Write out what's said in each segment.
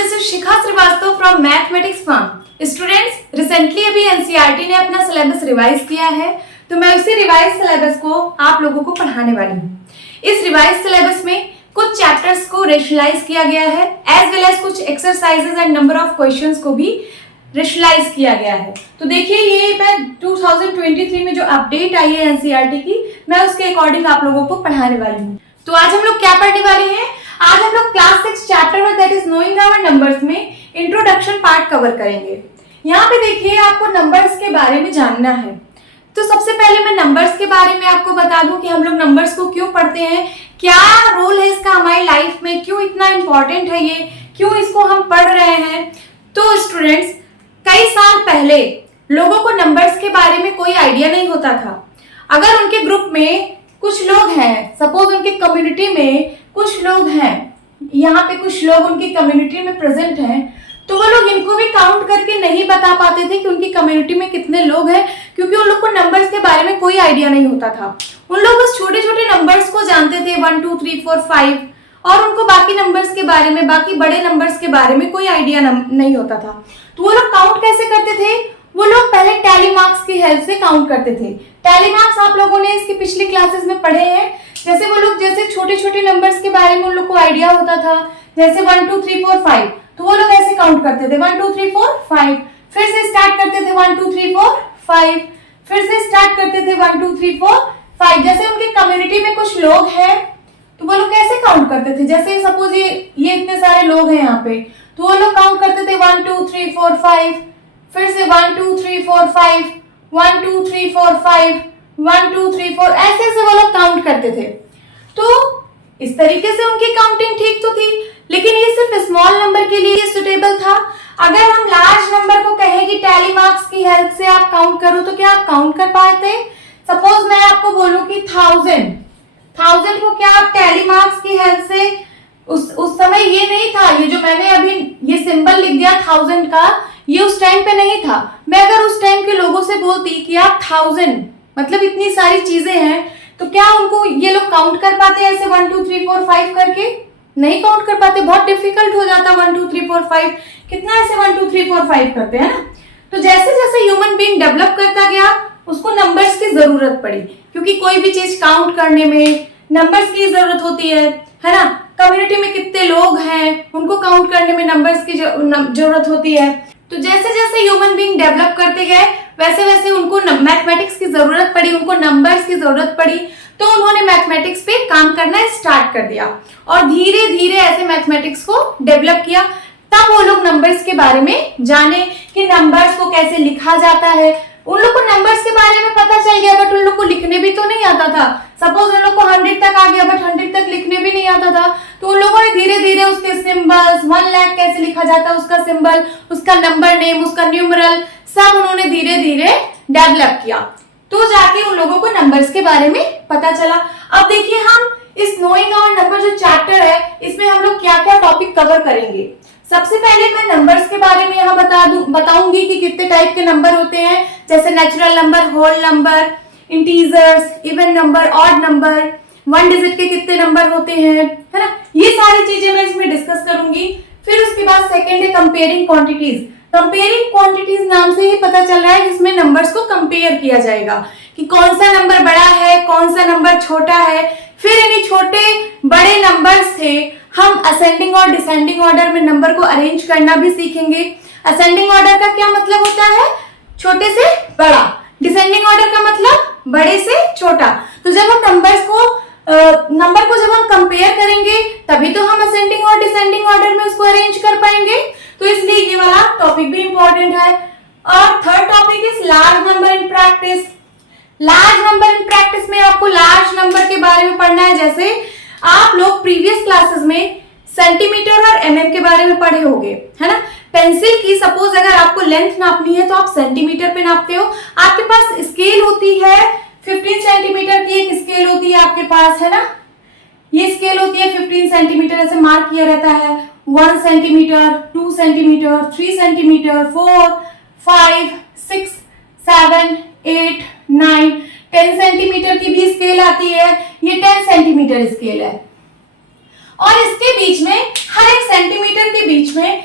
this is Shikha Srivastava from Mathematics Farm. Students, recently अभी NCERT ने अपना syllabus revise किया है, तो मैं उसी रिवाइज सिलेबस को आप लोगों को पढ़ाने वाली हूँ। इस रिवाइज सिलेबस में कुछ चैप्टर्स को रेशनलाइज किया गया है, एज वेल एज कुछ exercises and number of questions को भी रेशनलाइज किया गया है। तो देखिए, ये मैं 2023 में जो अपडेट आई है NCERT की, मैं उसके अकॉर्डिंग आप लोगों को पढ़ाने वाली हूँ। तो आज हम लोग क्या पढ़ने वाले हैं? आज हम लोग क्लास 6 चैप्टर में that is knowing our numbers में इंट्रोडक्शन पार्ट कवर करेंगे। यहाँ पे देखिए, आपको नंबर्स के बारे में जानना है। तो सबसे पहले मैं नंबर्स के बारे में आपको बता दूं कि हम लोग नंबर्स को क्यों पढ़ते हैं, क्या रोल है इसका हमारी लाइफ में, क्यों इतना इंपॉर्टेंट है ये, क्यों इसको हम पढ़ रहे हैं। तो स्टूडेंट्स, कई साल पहले लोगों को नंबर्स के बारे में कोई आइडिया नहीं होता था। अगर उनके ग्रुप में कुछ लोग हैं, सपोज उनकी कम्युनिटी में कुछ लोग हैं, यहाँ पे कुछ लोग उनकी कम्युनिटी में प्रेजेंट हैं, तो वो लोग इनको भी काउंट करके नहीं बता पाते थे कि उनकी कम्युनिटी में कितने लोग हैं, क्योंकि उन लोग को नंबर्स के बारे में कोई आइडिया नहीं होता था। उन लोग बस छोटे छोटे नंबर्स को जानते थे, 1 2 3 4 5, और उनको बाकी नंबर्स के बारे में, बाकी बड़े नंबर्स के बारे में कोई आइडिया नहीं होता था। तो वो लोग काउंट कैसे करते थे? वो लोग पहले टैली मार्क्स की हेल्प से काउंट करते थे। टैली मार्क्स आप लोगों ने इसकी पिछली क्लासेस में पढ़े हैं। जैसे वो लोग जैसे छोटे छोटे नंबर्स के बारे में उन लोग को आइडिया होता था, जैसे 1 2 3 4 5, तो वो लोग ऐसे काउंट करते थे 1 2 3 4 5, फिर से स्टार्ट करते थे 1 2 3 4 5, फिर से स्टार्ट करते थे 1 2 3 4 5। जैसे उनकी कम्युनिटी में कुछ लोग हैं, तो वो लोग कैसे काउंट करते थे? जैसे सपोज ये इतने सारे लोग हैं यहाँ पे, तो वो लोग काउंट करते थे 1 2 3 4 5, फिर से 1 2 3 4 5, 1 2 3 4 5, 1 2 3 4, ऐसे ऐसे वो लोग काउंट करते थे। तो इस तरीके से उनकी काउंटिंग ठीक तो थी, लेकिन ये सिर्फ स्मॉल नंबर के लिए सुटेबल था। अगर हम लार्ज नंबर को कहें कि टैली मार्क्स की हेल्प से आप काउंट करो, तो क्या आप काउंट कर पाते? सपोज मैं आपको बोलूं कि 1000 को क्या आप टैली मार्क्स की हेल्प से, उस समय ये नहीं था, ये जो मैंने अभी ये सिंबल लिख दिया 1000 का, ये उस टाइम पे नहीं था। मैं अगर उस टाइम के लोगों से बोलती कि आप 1000 मतलब इतनी सारी चीजें हैं, तो क्या उनको ये लोग काउंट कर पाते ऐसे 1 2 3 4 5 करके? नहीं काउंट कर पाते, बहुत डिफिकल्ट हो जाता 1 2 3 4 5, कितना ऐसे 1 2 3 4 5 करते हैं ना। तो जैसे जैसे ह्यूमन बीइंग डेवलप करता गया, उसको नंबर्स की जरूरत पड़ी, क्योंकि कोई भी चीज काउंट करने में नंबर्स की जरूरत होती है ना। कम्युनिटी में कितने लोग हैं, उनको काउंट करने में नंबर्स की जरूरत होती है। तो जैसे जैसे ह्यूमन बीइंग डेवलप करते गए, वैसे वैसे उनको मैथमेटिक्स की जरूरत पड़ी, उनको नंबर्स की जरूरत पड़ी, तो उन्होंने मैथमेटिक्स पे काम करना स्टार्ट कर दिया और धीरे धीरे ऐसे मैथमेटिक्स को डेवलप किया। तब वो लोग नंबर्स के बारे में जाने कि नंबर्स को कैसे लिखा जाता है। उन लोग को नंबर्स के बारे में पता चल गया, बट उन लोग को लिखने भी तो नहीं आता था। सपोज उन लोग को 100 तक आ गया, बट 100 तक लिखने भी नहीं आता था। तो उन लोगों ने धीरे धीरे उसके सिंबल्स, 1 लाख कैसे लिखा जाता है उसका सिंबल, उसका नंबर नेम, उसका न्यूमरल, सब उन्होंने धीरे धीरे डेवलप किया। तो जाके उन लोगों को नंबर्स के बारे में पता चला। अब देखिए, हम इस नोइंग आवर नंबर जो चैप्टर है, इसमें हम लोग क्या क्या टॉपिक कवर करेंगे। सबसे पहले मैं नंबर्स के बारे में यहाँ बताऊंगी कि कितने टाइप के नंबर होते हैं, जैसे natural number, whole number, integers, even number, odd number, 1 digit के कितने नंबर होते हैं, है ना। ये सारी चीजें मैं इसमें डिस्कस करूंगी। फिर उसके बाद सेकेंड है कंपेयरिंग क्वांटिटीज। कंपेयरिंग क्वांटिटीज नाम से ही पता चल रहा है कि इसमें नंबर्स को कंपेयर किया जाएगा कि कौन सा नंबर बड़ा है, कौन सा नंबर छोटा है। फिर इन्हीं छोटे बड़े नंबर से हम असेंडिंग और डिसेंडिंग ऑर्डर में नंबर को अरेंज करना भी सीखेंगे। असेंडिंग ऑर्डर का क्या मतलब होता है? छोटे से बड़ा। डिसेंडिंग ऑर्डर का मतलब बड़े से छोटा। तो जब हम नंबर को जब हम कंपेयर करेंगे, तभी तो हम असेंडिंग और डिसेंडिंग ऑर्डर में उसको अरेंज कर पाएंगे। तो इसलिए ये वाला टॉपिक भी इंपॉर्टेंट है। और third topic is large number in practice. Large number in practice में आपको लार्ज नंबर के बारे में पढ़ना है। जैसे आप लोग प्रीवियस क्लासेस में सेंटीमीटर और एमएम के बारे में पढ़े होंगे, है ना। पेंसिल की सपोज अगर आपको लेंथ नापनी है, तो आप सेंटीमीटर पे नापते हो। आपके पास स्केल होती है 15 सेंटीमीटर की, एक स्केल होती है आपके पास, है ना। ये स्केल होती है 15 सेंटीमीटर, ऐसे मार्क किया रहता है 1 सेंटीमीटर, 2 सेंटीमीटर, 3 सेंटीमीटर, 4 5 6 7 8 9 10 सेंटीमीटर की भी स्केल आती है। ये 10 सेंटीमीटर स्केल है। और इसके बीच में, हर एक सेंटीमीटर के बीच में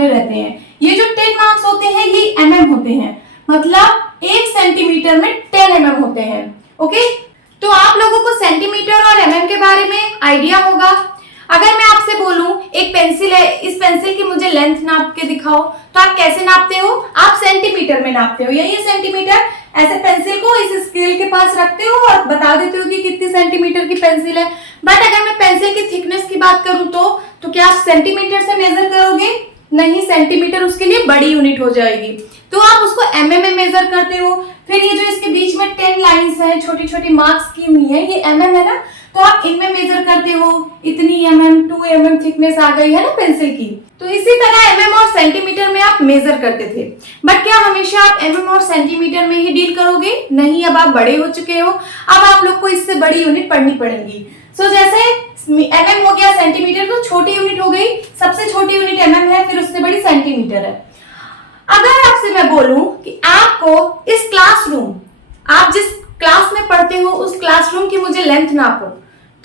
बढ़ाने रहते हैं। ये जो 10 मार्क्स होते हैं ये mm होते हैं, मतलब 1 सेंटीमीटर में 10 mm होते हैं। ओके, तो आप लोगों को सेंटीमीटर और mm के बारे में आइडिया होगा। अगर मैं आपसे बोलूं एक पेंसिल है, इस पेंसिल की मुझे लेंथ नाप के दिखाओ, तो आप कैसे नापते हो? आप सेंटीमीटर में नापते हो। यही सेंटीमीटर, ऐसे पेंसिल को इस स्केल के पास रखते हो और बता देते हो कि कितनी सेंटीमीटर की पेंसिल है। बट अगर मैं पेंसिल की थिकनेस की बात करूं तो क्या आप सेंटीमीटर से मेजर करोगे? नहीं, सेंटीमीटर उसके लिए बड़ी यूनिट हो जाएगी, तो आप उसको mm में मेजर करते हो। फिर ये जो इसके बीच में 10 लाइंस हैं, छोटी छोटी मार्क्स की हुई है, ये mm है ना, तो आप इनमें मेजर करते हो। इतनी mm 2 mm थिकनेस आ गई है ना पेंसिल की। तो इसी तरह mm और सेंटीमीटर में आप मेजर करते थे। बट क्या हमेशा आप mm और सेंटीमीटर में ही डील करोगे? नहीं, अब आप बड़े हो चुके हो, अब आप लोग को इससे बड़ी यूनिट पढ़नी पड़ेगी। सो जैसे mm हो गया, सेंटीमीटर तो छोटी यूनिट हो गई, सबसे छोटी यूनिट mm है, फिर उससे बड़ी सेंटीमीटर है। अगर आपसे मैं बोलूं कि आपको इस क्लासरूम, आप जिस क्लास में पढ़ते हो उस क्लासरूम की मुझे लेंथ नापो,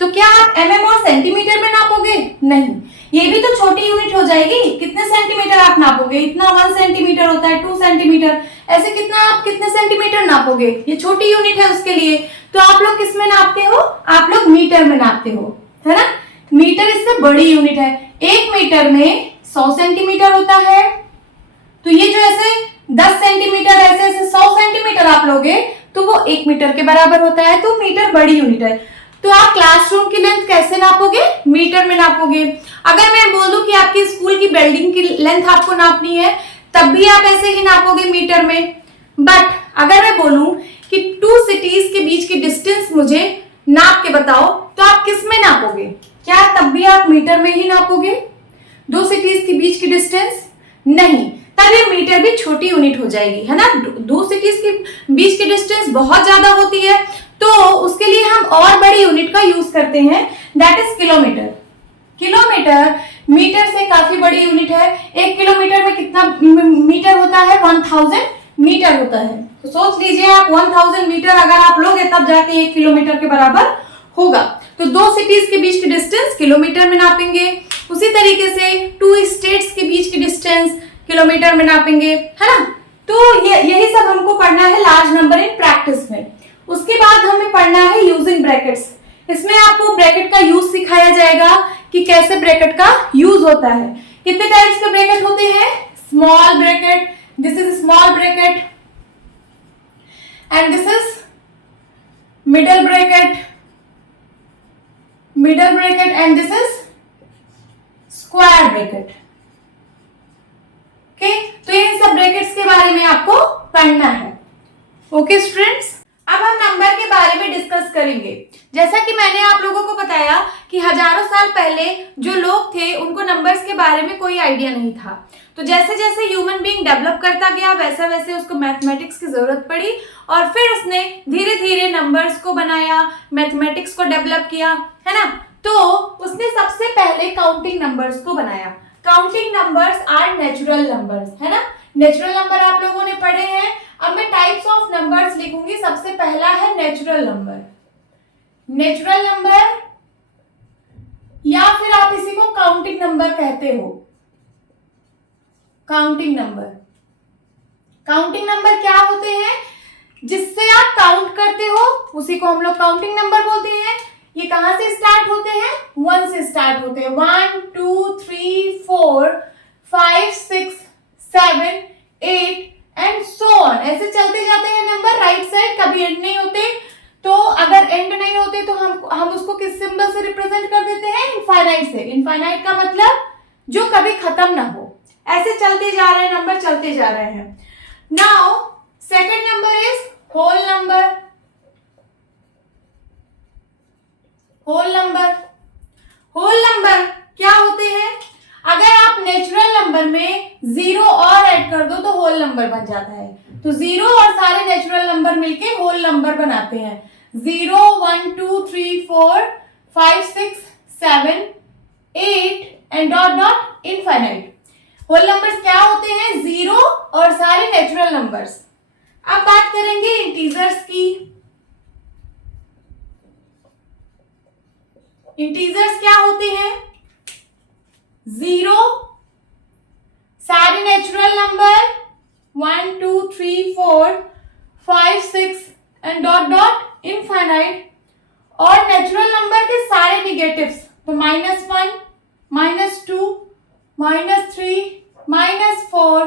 तो क्या आप mm और सेंटीमीटर में नापोगे? नहीं, ये भी तो छोटी यूनिट हो जाएगी। कितने सेंटीमीटर आप नापोगे? इतना 1 सेंटीमीटर होता है, 2 सेंटीमीटर, ऐसे कितना आप कितने सेंटीमीटर नापोगे? ये छोटी यूनिट है उसके लिए। तो आप लोग किस में नापते हो? आप लोग मीटर में नापते हो, है ना। मीटर इससे बड़ी यूनिट है। 1 मीटर में 100 सेंटीमीटर होता है, तो ये जो ऐसे 10 सेंटीमीटर ऐसे ऐसे 100 सेंटीमीटर आप लोगे तो वो 1 मीटर के बराबर होता है। तो मीटर बड़ी यूनिट है। तो आप क्लासरूम की लेंथ कैसे नापोगे? मीटर में नापोगे। अगर मैं बोल दूं कि आपकी स्कूल की बिल्डिंग की लेंथ आपको नापनी है, तब भी आप ऐसे ही नापोगे, मीटर में। बट अगर मैं बोलूं कि 2 सिटीज के बीच की डिस्टेंस मुझे नाप के बताओ, तो आप किस में नापोगे? क्या तब भी आप मीटर में ही नापोगे 2 सिटीज के बीच की डिस्टेंस? नहीं, तब ये मीटर भी छोटी यूनिट हो जाएगी, है ना। 2 सिटीज के बीच की डिस्टेंस बहुत ज्यादा होती है, तो उसके लिए हम और बड़ी यूनिट का यूज करते हैं, that is kilometre. Kilometre metre से काफी बड़ी यूनिट है। 1 किलोमीटर में कितना मीटर होता है? 1000 मीटर होता है। तो सोच लीजिए आप 1000 मीटर अगर आप लोगे तब जाके 1 किलोमीटर के बराबर होगा। तो 2 सिटीज के बीच की डिस्टेंस किलोमीटर में नापेंगे। उसी तरीके से 2 स्टेट्स के बीच की डिस्टेंस किलोमीटर में नापेंगे, है ना। तो यही सब हमको पढ़ना है लार्ज नंबर इन प्रैक्टिस में। उसके बाद हमें पढ़ना है यूजिंग ब्रैकेट्स। इसमें आपको ब्रैकेट का यूज सिखाया जाएगा कि कैसे ब्रैकेट का यूज होता है। कितने टाइप्स के ब्रैकेट होते हैं? Small bracket, this is small bracket, and this is middle bracket, and this is square bracket. Okay, तो इन सब ब्रैकेट्स के बारे में आपको पढ़ना है। ओके स्टूडेंट्स, अब हम नंबर के बारे में डिस्कस करेंगे। जैसा कि मैंने आप लोगों को बताया कि हजारों साल पहले जो लोग थे उनको नंबर्स के बारे में कोई आइडिया नहीं था। तो जैसे जैसे ह्यूमन बीइंग डेवलप करता गया वैसे वैसे उसको मैथमेटिक्स की जरूरत पड़ी, और फिर उसने धीरे धीरे नंबर्स को बनाया, मैथमेटिक्स को डेवलप किया, है ना। तो उसने सबसे पहले काउंटिंग नंबर्स को बनाया। Counting numbers are natural numbers, है ना। नेचुरल नंबर आप लोगों ने पढ़े हैं। अब मैं टाइप्स ऑफ नंबर्स लिखूंगी। सबसे पहला है नेचुरल नंबर। नेचुरल नंबर, या फिर आप इसी को काउंटिंग नंबर कहते हो। काउंटिंग नंबर, काउंटिंग नंबर क्या होते हैं? जिससे आप काउंट करते हो उसी को हम लोग काउंटिंग नंबर बोलते हैं। ये कहां से स्टार्ट होते हैं? 1 से स्टार्ट होते हैं। 1 2 3 4 5 6 7 8 एंड सो ऑन, ऐसे चलते जाते हैं नंबर राइट साइड, कभी एंड नहीं होते। तो अगर एंड नहीं होते तो हम उसको किस सिंबल से रिप्रेजेंट कर देते हैं? इनफाइनाइट से। इनफाइनाइट का मतलब जो कभी खत्म ना हो। ऐसे चलते जा रहे हैं नंबर, चलते जा रहे हैं। Now second number is whole number. Whole number, whole number क्या होते हैं? अगर आप नेचुरल नंबर में 0 और ऐड कर दो तो होल नंबर बन जाता है। तो 0 और सारे नेचुरल नंबर मिलके होल नंबर बनाते हैं। 0 1 2 3 4 5 6 7 8 and dot dot infinite. Whole numbers क्या होते हैं? 0 और सारे नेचुरल नंबर्स। अब बात करेंगे इंटीजर्स की। इंटीजर्स क्या होते हैं? 0, natural number 1 2 3 4 5 6 and dot dot infinite, और नेचुरल नंबर के सारे निगेटिव्स, तो -1, -2, -3, -4,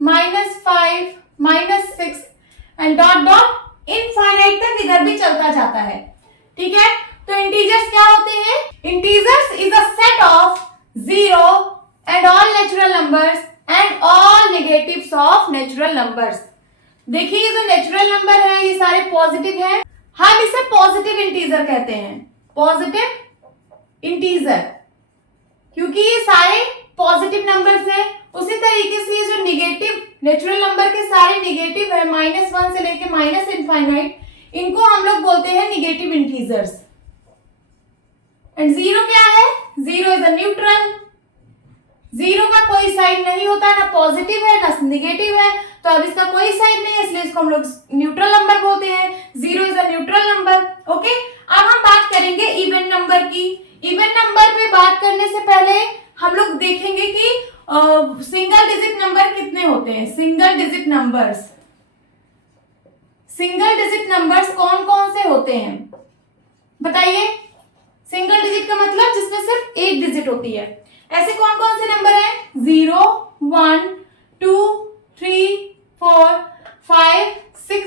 -5, -6 एंड डॉट डॉट इनफाइनाइट तक इधर भी चलता जाता है। ठीक है, तो इंटीजर्स क्या होते हैं? Integers is a set of 0 and all natural numbers and all negatives of natural numbers. देखिए ये जो नेचुरल नंबर है ये सारे पॉजिटिव हैं, हम इसे पॉजिटिव इंटीजर कहते हैं, पॉजिटिव इंटीजर, क्योंकि ये सारे पॉजिटिव नंबर्स हैं। उसी तरीके से ये जो निगेटिव नेचुरल नंबर के सारे निगेटिव है, -1 से लेके माइनस इनफाइनाइट, इनको हम लोग बोलते हैं निगेटिव इंटीजर्स। एंड जीरो क्या है? Zero is a neutral, zero का कोई साइड नहीं होता, ना पॉजिटिव है ना निगेटिव है, तो अब इसका कोई साइड नहीं है, इसलिए इसको हम लोग न्यूट्रल नंबर बोलते हैं। Zero is a neutral number. Okay, अब हम बात करेंगे इवन नंबर की। इवन नंबर पे बात करने से पहले हम लोग देखेंगे कि सिंगल डिजिट नंबर कितने होते हैं। Single digit numbers, single digit numbers कौन कौन से होते हैं बताइए। सिंगल डिजिट का मतलब जिसमें सिर्फ एक डिजिट होती है, ऐसे कौन कौन से नंबर हैं? 0 1 2 3 4 5 6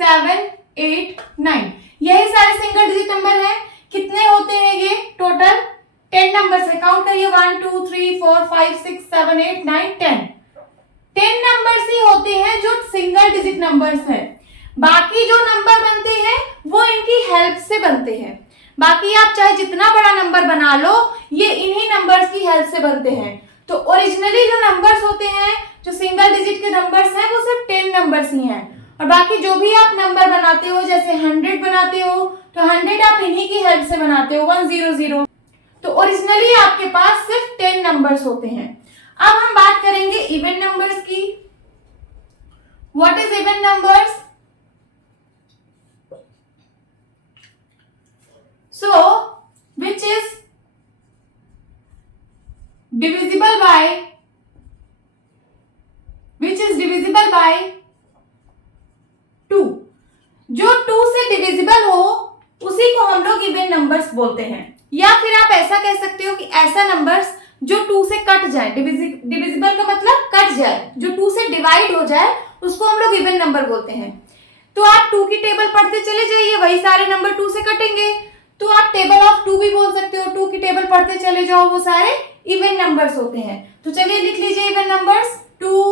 7 8 9, यही सारे सिंगल डिजिट नंबर हैं। कितने होते हैं ये? टोटल 10 नंबर्स है, काउंट करिए 1 2 3 4 5 6 7 8 9 10 नंबर्स ही होते हैं जो सिंगल डिजिट नंबर्स हैं। बाकी जो नंबर बनते हैं वो इनकी हेल्प से बनते हैं। बाकी आप चाहे जितना बड़ा नंबर बना लो, ये इन्हीं नंबर्स की हेल्प से बनते हैं। तो ओरिजिनली जो नंबर्स होते हैं, जो सिंगल डिजिट के नंबर्स हैं, वो सिर्फ 10 नंबर्स ही हैं। और बाकी जो भी आप नंबर बनाते हो, जैसे 100 बनाते हो, तो 100 आप इन्हीं की हेल्प से बनाते हो, 100। तो ओरिजिनली आपके पास सिर्फ 10 नंबर्स होते हैं। अब हम बात करेंगे इवन नंबर्स की। What is even numbers? So, which is divisible by 2। जो 2 से डिविजिबल हो उसी को हम लोग इवन नंबर्स बोलते हैं। या फिर आप ऐसा कह सकते हो कि ऐसा नंबर्स जो 2 से कट जाए, डिविजिबल का मतलब कट जाए, जो 2 से डिवाइड हो जाए उसको हम लोग इवन नंबर बोलते हैं। तो आप 2 की टेबल पढ़ते चले जाइए, वही सारे नंबर 2 से कटेंगे। तो आप टेबल ऑफ 2 भी बोल सकते हो, 2 की टेबल पढ़ते चले जाओ, वो सारे इवन नंबर्स होते हैं। तो चलिए लिख लीजिए इवन नंबर्स 2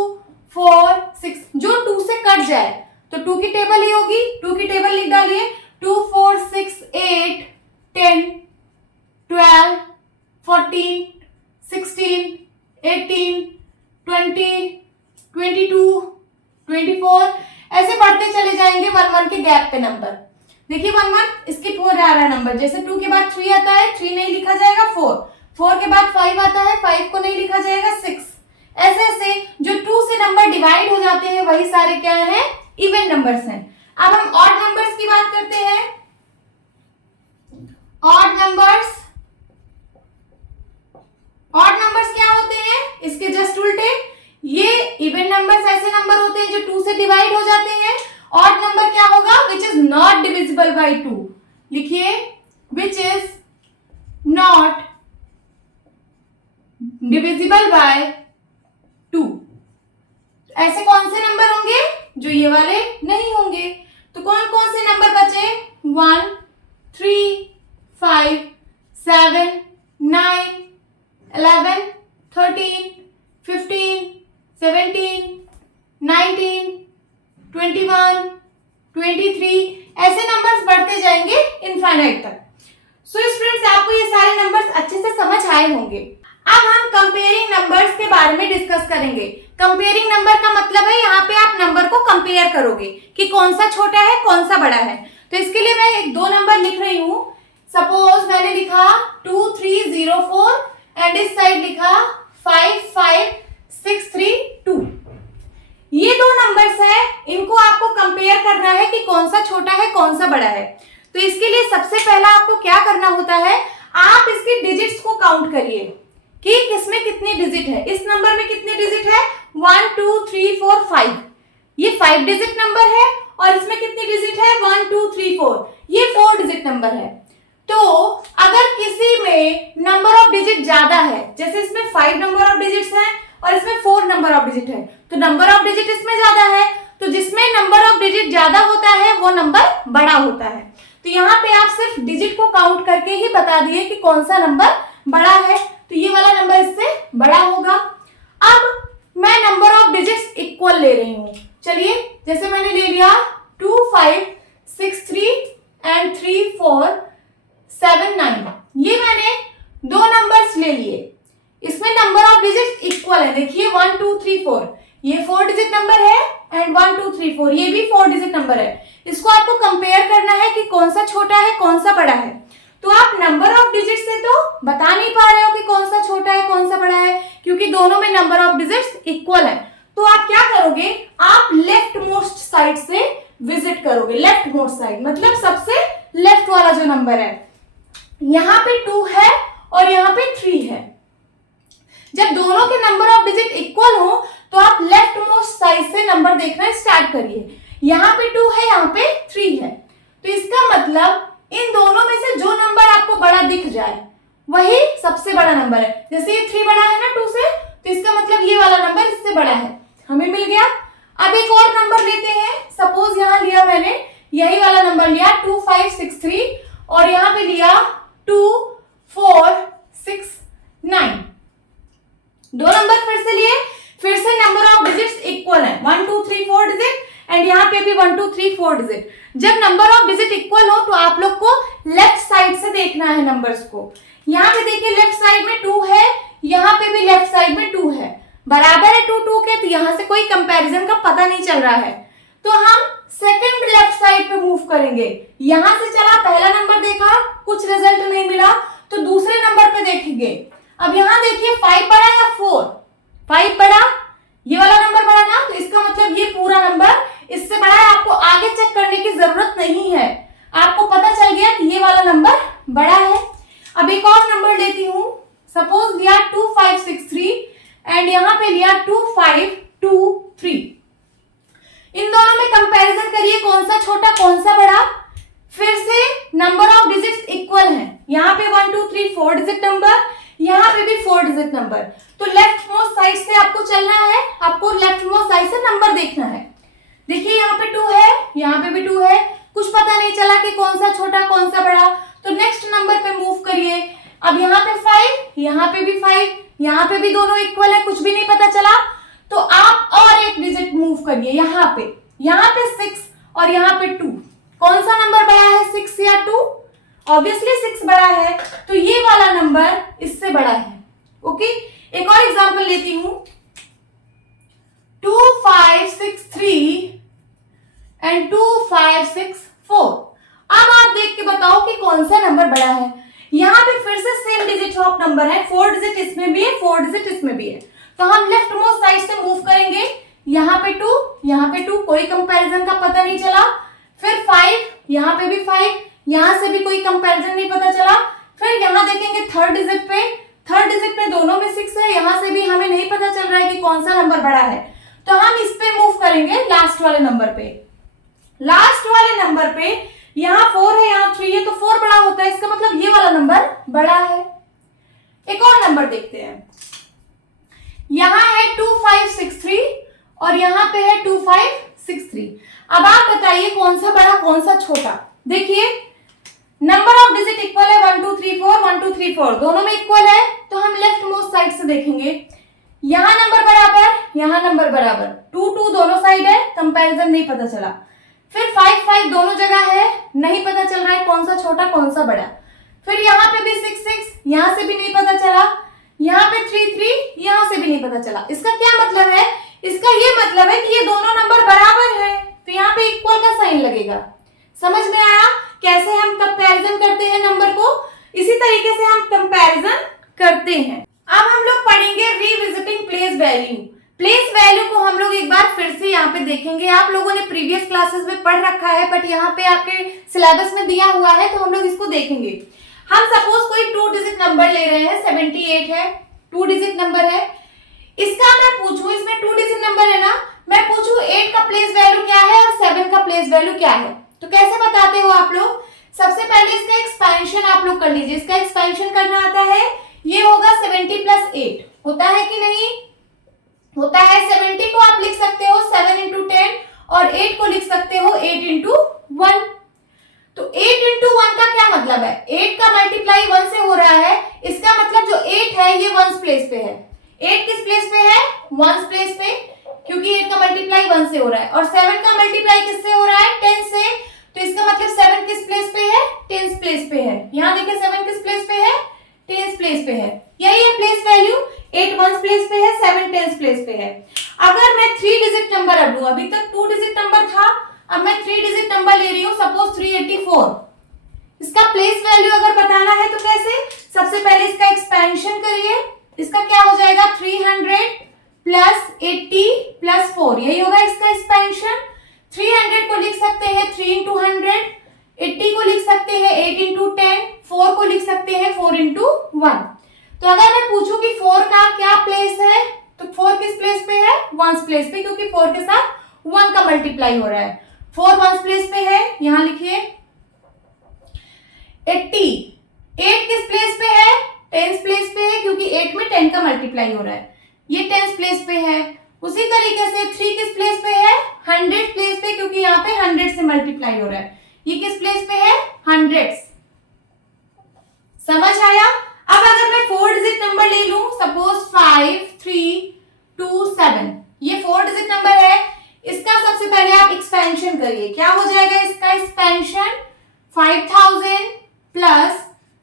4 6, जो 2 से कट जाए तो 2 की टेबल ही होगी, 2 की टेबल लिख डालिए, 2 4 6 8 10 12 14 16 18 20 22 24, ऐसे पढ़ते चले जाएंगे 1 1 के गैप पे नंबर। देखिए 1 1 स्किप हो रहा है नंबर, जैसे 2 के बाद 3 आता है, 3 नहीं लिखा जाएगा, 4 के बाद 5 आता है, 5 को नहीं लिखा जाएगा, 6। ऐसे ऐसे जो 2 से नंबर डिवाइड हो जाते हैं वही सारे क्या हैं? इवन नंबर्स हैं। अब हम ऑड नंबर्स की बात करते हैं। ऑड नंबर्स क्या होते हैं? इसके जस्ट उल्टे। ये इवन नंबर्स ऐसे नंबर होते हैं जो 2 से डिवाइड हो जाते हैं। ऑड नंबर क्या होगा? Which is not divisible by 2। लिखिए, which is not divisible by 2। ऐसे कौन से नंबर होंगे? जो ये वाले नहीं होंगे। तो कौन कौन से नंबर बचे? 1 3 5 7 9 11 13 15 17 19 21 23, ऐसे नंबर्स बढ़ते जाएंगे इनफाइनाइट तक। सो स्टूडेंट्स, आपको ये सारे नंबर्स अच्छे से समझ आए होंगे। अब हम कंपेयरिंग नंबर्स के बारे में डिस्कस करेंगे। कंपेयरिंग नंबर का मतलब है यहाँ पे आप नंबर को कंपेयर करोगे कि कौन सा छोटा है कौन सा बड़ा है। तो इसके लिए मैं 2 नंबर लिख रही हूँ। सपोज मैंने लिखा 2 3 0 4 एंड इस साइड लिखा 5 5 6 3 2। ये 2 नंबर्स है, इनको आपको कंपेयर करना है कि कौन सा छोटा है कौन सा बड़ा है। तो इसके लिए सबसे पहला आपको क्या करना होता है, आप इसके डिजिट्स को काउंट करिए कि किसमें कितनी डिजिट है। इस नंबर में कितने डिजिट है? 1 2 3 4 5, ये 5 डिजिट नंबर है और इसमें कितनी डिजिट है 1 2 3 4, ये 4 डिजिट नंबर है। तो अगर किसी में नंबर ऑफ डिजिट ज्यादा है, जैसे इसमें 5 नंबर ऑफ डिजिट्स हैं और इसमें 4 नंबर ऑफ डिजिट है, तो नंबर ऑफ डिजिट इसमें ज्यादा है, तो जिसमें नंबर ऑफ डिजिट ज्यादा होता है वो नंबर बड़ा होता है। तो यहाँ पे आप सिर्फ डिजिट को काउंट करके ही बता दिए कि कौन सा नंबर बड़ा है, तो ये वाला नंबर इससे बड़ा होगा। अब मैं नंबर ऑफ डिजिट्स इक्वल ले रही हूं, चलिए जैसे मैंने ले लिया 2 5 6 3 एंड 3 4 7 9, ये मैंने दो नंबर्स ले लिए, इसमें नंबर ऑफ डिजिट्स इक्वल है। देखिए 1 2 3 4, ये 4 डिजिट नंबर है एंड 1 2 3 4, ये भी 4 डिजिट नंबर है। इसको आपको कंपेयर करना है कि कौन सा छोटा है कौन सा बड़ा है। तो आप नंबर ऑफ डिजिट से तो बता नहीं पा रहे हो कि कौन सा छोटा है कौन सा बड़ा है, क्योंकि दोनों में नंबर ऑफ डिजिट्स इक्वल है। तो आप क्या करोगे, आप लेफ्ट मोस्ट साइड से विजिट करोगे। लेफ्ट मोस्ट साइड मतलब सबसे लेफ्ट वाला जो नंबर है, यहाँ पे 2 है और यहाँ पे 3 है। जब दोनों के नंबर ऑफ डिजिट इक्वल हो तो आप लेफ्ट मोस्ट साइड से नंबर देखना स्टार्ट करिए। यहाँ पे 2 है, यहाँ पे 3 है, तो इसका मतलब इन दोनों में से जो नंबर आपको बड़ा दिख जाए वही सबसे बड़ा नंबर है। जैसे ये 3 बड़ा है ना 2 से, तो इसका मतलब ये वाला नंबर इससे बड़ा है, हमें मिल गया। अब एक और नंबर लेते हैं, सपोज यहाँ लिया मैंने यही वाला नंबर लिया 2 5 6 3 और यहाँ पे लिया 2 4 6 9, दो नंबर फिर से लिए, फिर से नंबर ऑफ डिजिट्स इक्वल है 1 2 3 4 डिजिट एंड यहाँ पे भी 1 2 3 4 डिजिट। जब नंबर ऑफ डिजिट इक्वल हो तो आप लोग को लेफ्ट साइड से देखना है नंबर्स को। यहाँ पे देखिए लेफ्ट साइड में 2 है, यहाँ पे भी लेफ्ट साइड में 2 है, बराबर है 2 2 के, तो यहाँ से कोई कंपैरिजन का पता नहीं चल रहा है। तो हम सेकंड लेफ्ट साइड पे मूव करेंगे। यहाँ से चला, पहला नंबर देखा, कुछ रिजल्ट नहीं मिला, तो दूसरे नंबर पे देखेंगे। अब यहाँ देखिए 5 बड़ा या 4, 5 बड़ा, ये वाला नंबर बड़ा ना, तो इसका मतलब ये पूरा नंबर इससे बड़ा है। आपको आगे चेक करने की जरूरत नहीं है, आपको पता चल गया कि ये वाला नंबर बड़ा है। अब एक और नंबर लेती हूँ, सपोज लिया 2 5 6 3 एंड यहाँ पे लिया 2 5 2 3। इन दोनों में कंपैरिजन करिए कौन सा छोटा कौन सा बड़ा। फिर से नंबर ऑफ डिजिट्स इक्वल है, यहाँ पे 1 2 3 4 डिजिट नंबर, यहाँ पे भी 4 डिजिट नंबर। तो लेफ्ट मोस्ट साइड से आपको चलना है, आपको लेफ्ट मोस्ट साइड से नंबर देखना है। देखिए यहाँ पे 2 है, यहाँ पे भी 2 है, कुछ पता नहीं चला कि कौन सा छोटा कौन सा बड़ा, तो नेक्स्ट नंबर पे मूव करिए। अब यहाँ पे 5, यहाँ पे भी 5, यहाँ पे भी दोनों इक्वल है, कुछ भी नहीं पता चला, तो आप और एक डिजिट मूव करिए। यहाँ पे 6 और यहाँ पे 2, कौन सा नंबर बड़ा है 6 या 2? ऑब्वियसली 6 बड़ा है, तो ये वाला नंबर इससे बड़ा है। ओके, एक और एग्जांपल लेती हूं, 2 5 6 3 एंड 2 5 6 4। अब आप देख के बताओ कि कौन सा नंबर बड़ा है। यहाँ पे फिर से सेम डिजिट ऑफ नंबर है, 4 डिजिट इसमें भी है, 4 डिजिट इसमें भी है, तो हम लेफ्ट मोस्ट साइड से मूव करेंगे। यहाँ पे 2, यहाँ पे 2, कोई कंपैरिजन का पता नहीं चला। फिर 5, यहाँ पे भी 5, यहाँ से भी कोई कंपैरिजन नहीं पता चला। फिर यहाँ देखेंगे थर्ड डिजिट पे, थर्ड डिजिट में दोनों में 6 है, यहाँ से भी हमें नहीं पता चल रहा है कि कौन सा नंबर बड़ा है, तो हम इस पे मूव करेंगे लास्ट वाले नंबर पे। लास्ट वाले नंबर पे यहाँ 4 है, यहाँ 3 है, तो 4 बड़ा होता है, इसका मतलब ये वाला नंबर बड़ा है। एक और नंबर देखते हैं, यहाँ है 2 5 6 3 और यहाँ पे है 2 5 6 3। अब आप बताइए कौन सा बड़ा कौन सा छोटा। देखिए नंबर ऑफ डिजिट इक्वल है 1 2 3 4, 1 2 3 4 दोनों में इक्वल है, तो हम लेफ्ट मोस्ट साइड से देखेंगे। यहाँ नंबर बराबर, यहाँ नंबर बराबर, 2 2 दोनों साइड है, कंपैरिजन नहीं पता चला। फिर 5 5 दोनों जगह है, नहीं पता चल रहा है कौन सा छोटा कौन सा बड़ा। फिर यहाँ पे भी 6 6, यहाँ से भी नहीं पता चला। यहाँ पे 3 3, यहाँ से भी नहीं पता चला। इसका क्या मतलब है? इसका ये मतलब है कि ये दोनों नंबर बराबर है, तो यहाँ पे इक्वल का साइन लगेगा। समझ में आया कैसे हम कंपैरिजन करते हैं नंबर को? इसी तरीके से हम कंपैरिजन करते हैं। अब हम लोग पढ़ेंगे revisiting place value. Place value को हम लोग एक बार फिर से यहाँ पे देखेंगे। आप लोगों ने प्रीवियस क्लासेस में पढ़ रखा है, बट यहाँ पे आपके सिलेबस में दिया हुआ है, तो हम लोग इसको देखेंगे। हम सपोज कोई 2 डिजिट नंबर ले रहे हैं, 78 है, 2 डिजिट नंबर है। इसका मैं पूछूं, इसमें 2 डिजिट नंबर है ना, मैं पूछूं 8 का प्लेस वैल्यू क्या है और 7 का प्लेस वैल्यू क्या है, तो कैसे बताते हो आप लोग? सबसे पहले इसका एक्सपेंशन आप लोग कर लीजिए। इसका एक्सपेंशन करना आता है, ये होगा 70 प्लस 8, होता है कि नहीं? होता है। 70 को आप लिख सकते हो 7 इंटू 10 और 8 को लिख सकते हो 8 इंटू 1। तो 8 इंटू 1 का क्या मतलब है? 8 का मल्टीप्लाई 1 से हो रहा है, इसका मतलब जो 8 है ये 1s प्लेस पे है। 8 किस प्लेस पे है? 1s प्लेस पे, क्योंकि 8 का मल्टीप्लाई 1 से हो रहा है। और 7 का मल्टीप्लाई किससे हो रहा है? 10 से, तो इसका मतलब 7 किस प्लेस पे है? 10s प्लेस पे है। यहाँ देखिए 7 किस प्लेस पे है? 10s प्लेस पे है। यही है प्लेस वैल्यू। 8 1s प्लेस पे है, 7 10s प्लेस पे है। अगर मैं 3 डिजिट नंबर अब लूं, अभी तक 2 डिजिट नंबर था, अब मैं 3 डिजिट नंबर ले रही हूं, सपोज 384। इसका प्लेस वैल्यू अगर बताना है तो कैसे? सबसे पहले इसका एक्सपेंशन करिए। इसका क्या हो जाएगा? 300 प्लस 80 प्लस 4, यही होगा इसका एक्सपेंशन। 300 को लिख सकते हैं 3 इंटू 100, 80 को लिख सकते हैं 8 इंटू 10, 4 को लिख सकते हैं 4 इंटू 1। तो अगर मैं पूछूं कि 4 का क्या प्लेस है, तो 4 किस प्लेस पे है? 1s प्लेस पे, क्योंकि 4 के साथ 1 का मल्टीप्लाई हो रहा है। 4 1s प्लेस पे है, यहां लिखिए। 80, 8 किस प्लेस पे है? 10s प्लेस पे है, क्योंकि 8 में 10 का मल्टीप्लाई हो रहा है, ये 10s प्लेस पे है। उसी तरीके से 3 किस प्लेस पे है? 100 प्लेस पे, क्योंकि यहाँ पे 100 से मल्टीप्लाई हो रहा है। ये किस प्लेस पे है? 100। समझ आया? अब अगर मैं 4 डिजिट नंबर ले लूं, सपोज 5 3 2 7, ये 4 डिजिट नंबर है। इसका सबसे पहले आप एक्सपेंशन करिए। क्या हो जाएगा इसका एक्सपेंशन? 5000 प्लस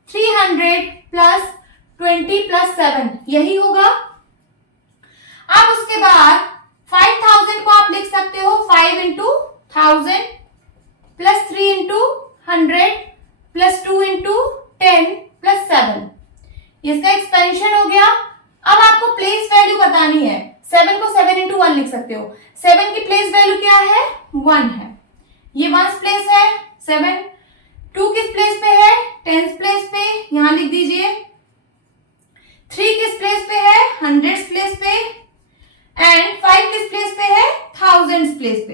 300 प्लस 20 प्लस 7, यही होगा। अब उसके बाद 5000 को आप लिख सकते हो 5 into 1000 plus 3 into 100 plus 2 into 10 plus 7, इसका एक्सपेंशन हो गया। अब आपको प्लेस वैल्यू बतानी है। 7 को 7 इंटू 1 लिख सकते हो। 7 की प्लेस वैल्यू क्या है? 1 है, ये 1s प्लेस है 7। 2 किस प्लेस पे है? 10s प्लेस पे, यहां लिख दीजिए। 3 किस प्लेस पे है? 100s प्लेस पे। एंड 5 किस प्लेस पे है? 1000s प्लेस पे।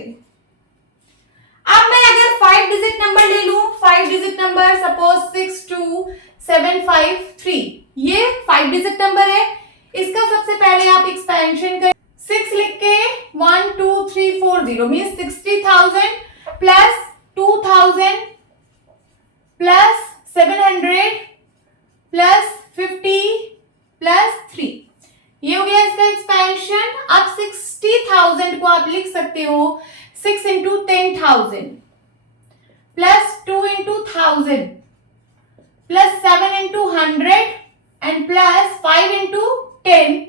अब मैं अगर 5 डिजिट नंबर ले लूं, 5 डिजिट नंबर सपोज 62753, ये 5 डिजिट नंबर है। इसका सबसे पहले आप एक्सपेंशन करें। 6 लिख के 1 2 3 4 0 mean 60,000 plus 2000 plus 700 plus 50 plus 3, ये हो गया इसका एक्सपेंशन। अब 60,000 को आप लिख सकते हो 6 into 10,000 plus 2 into 1000 plus 7 into 100 and plus 5 into 10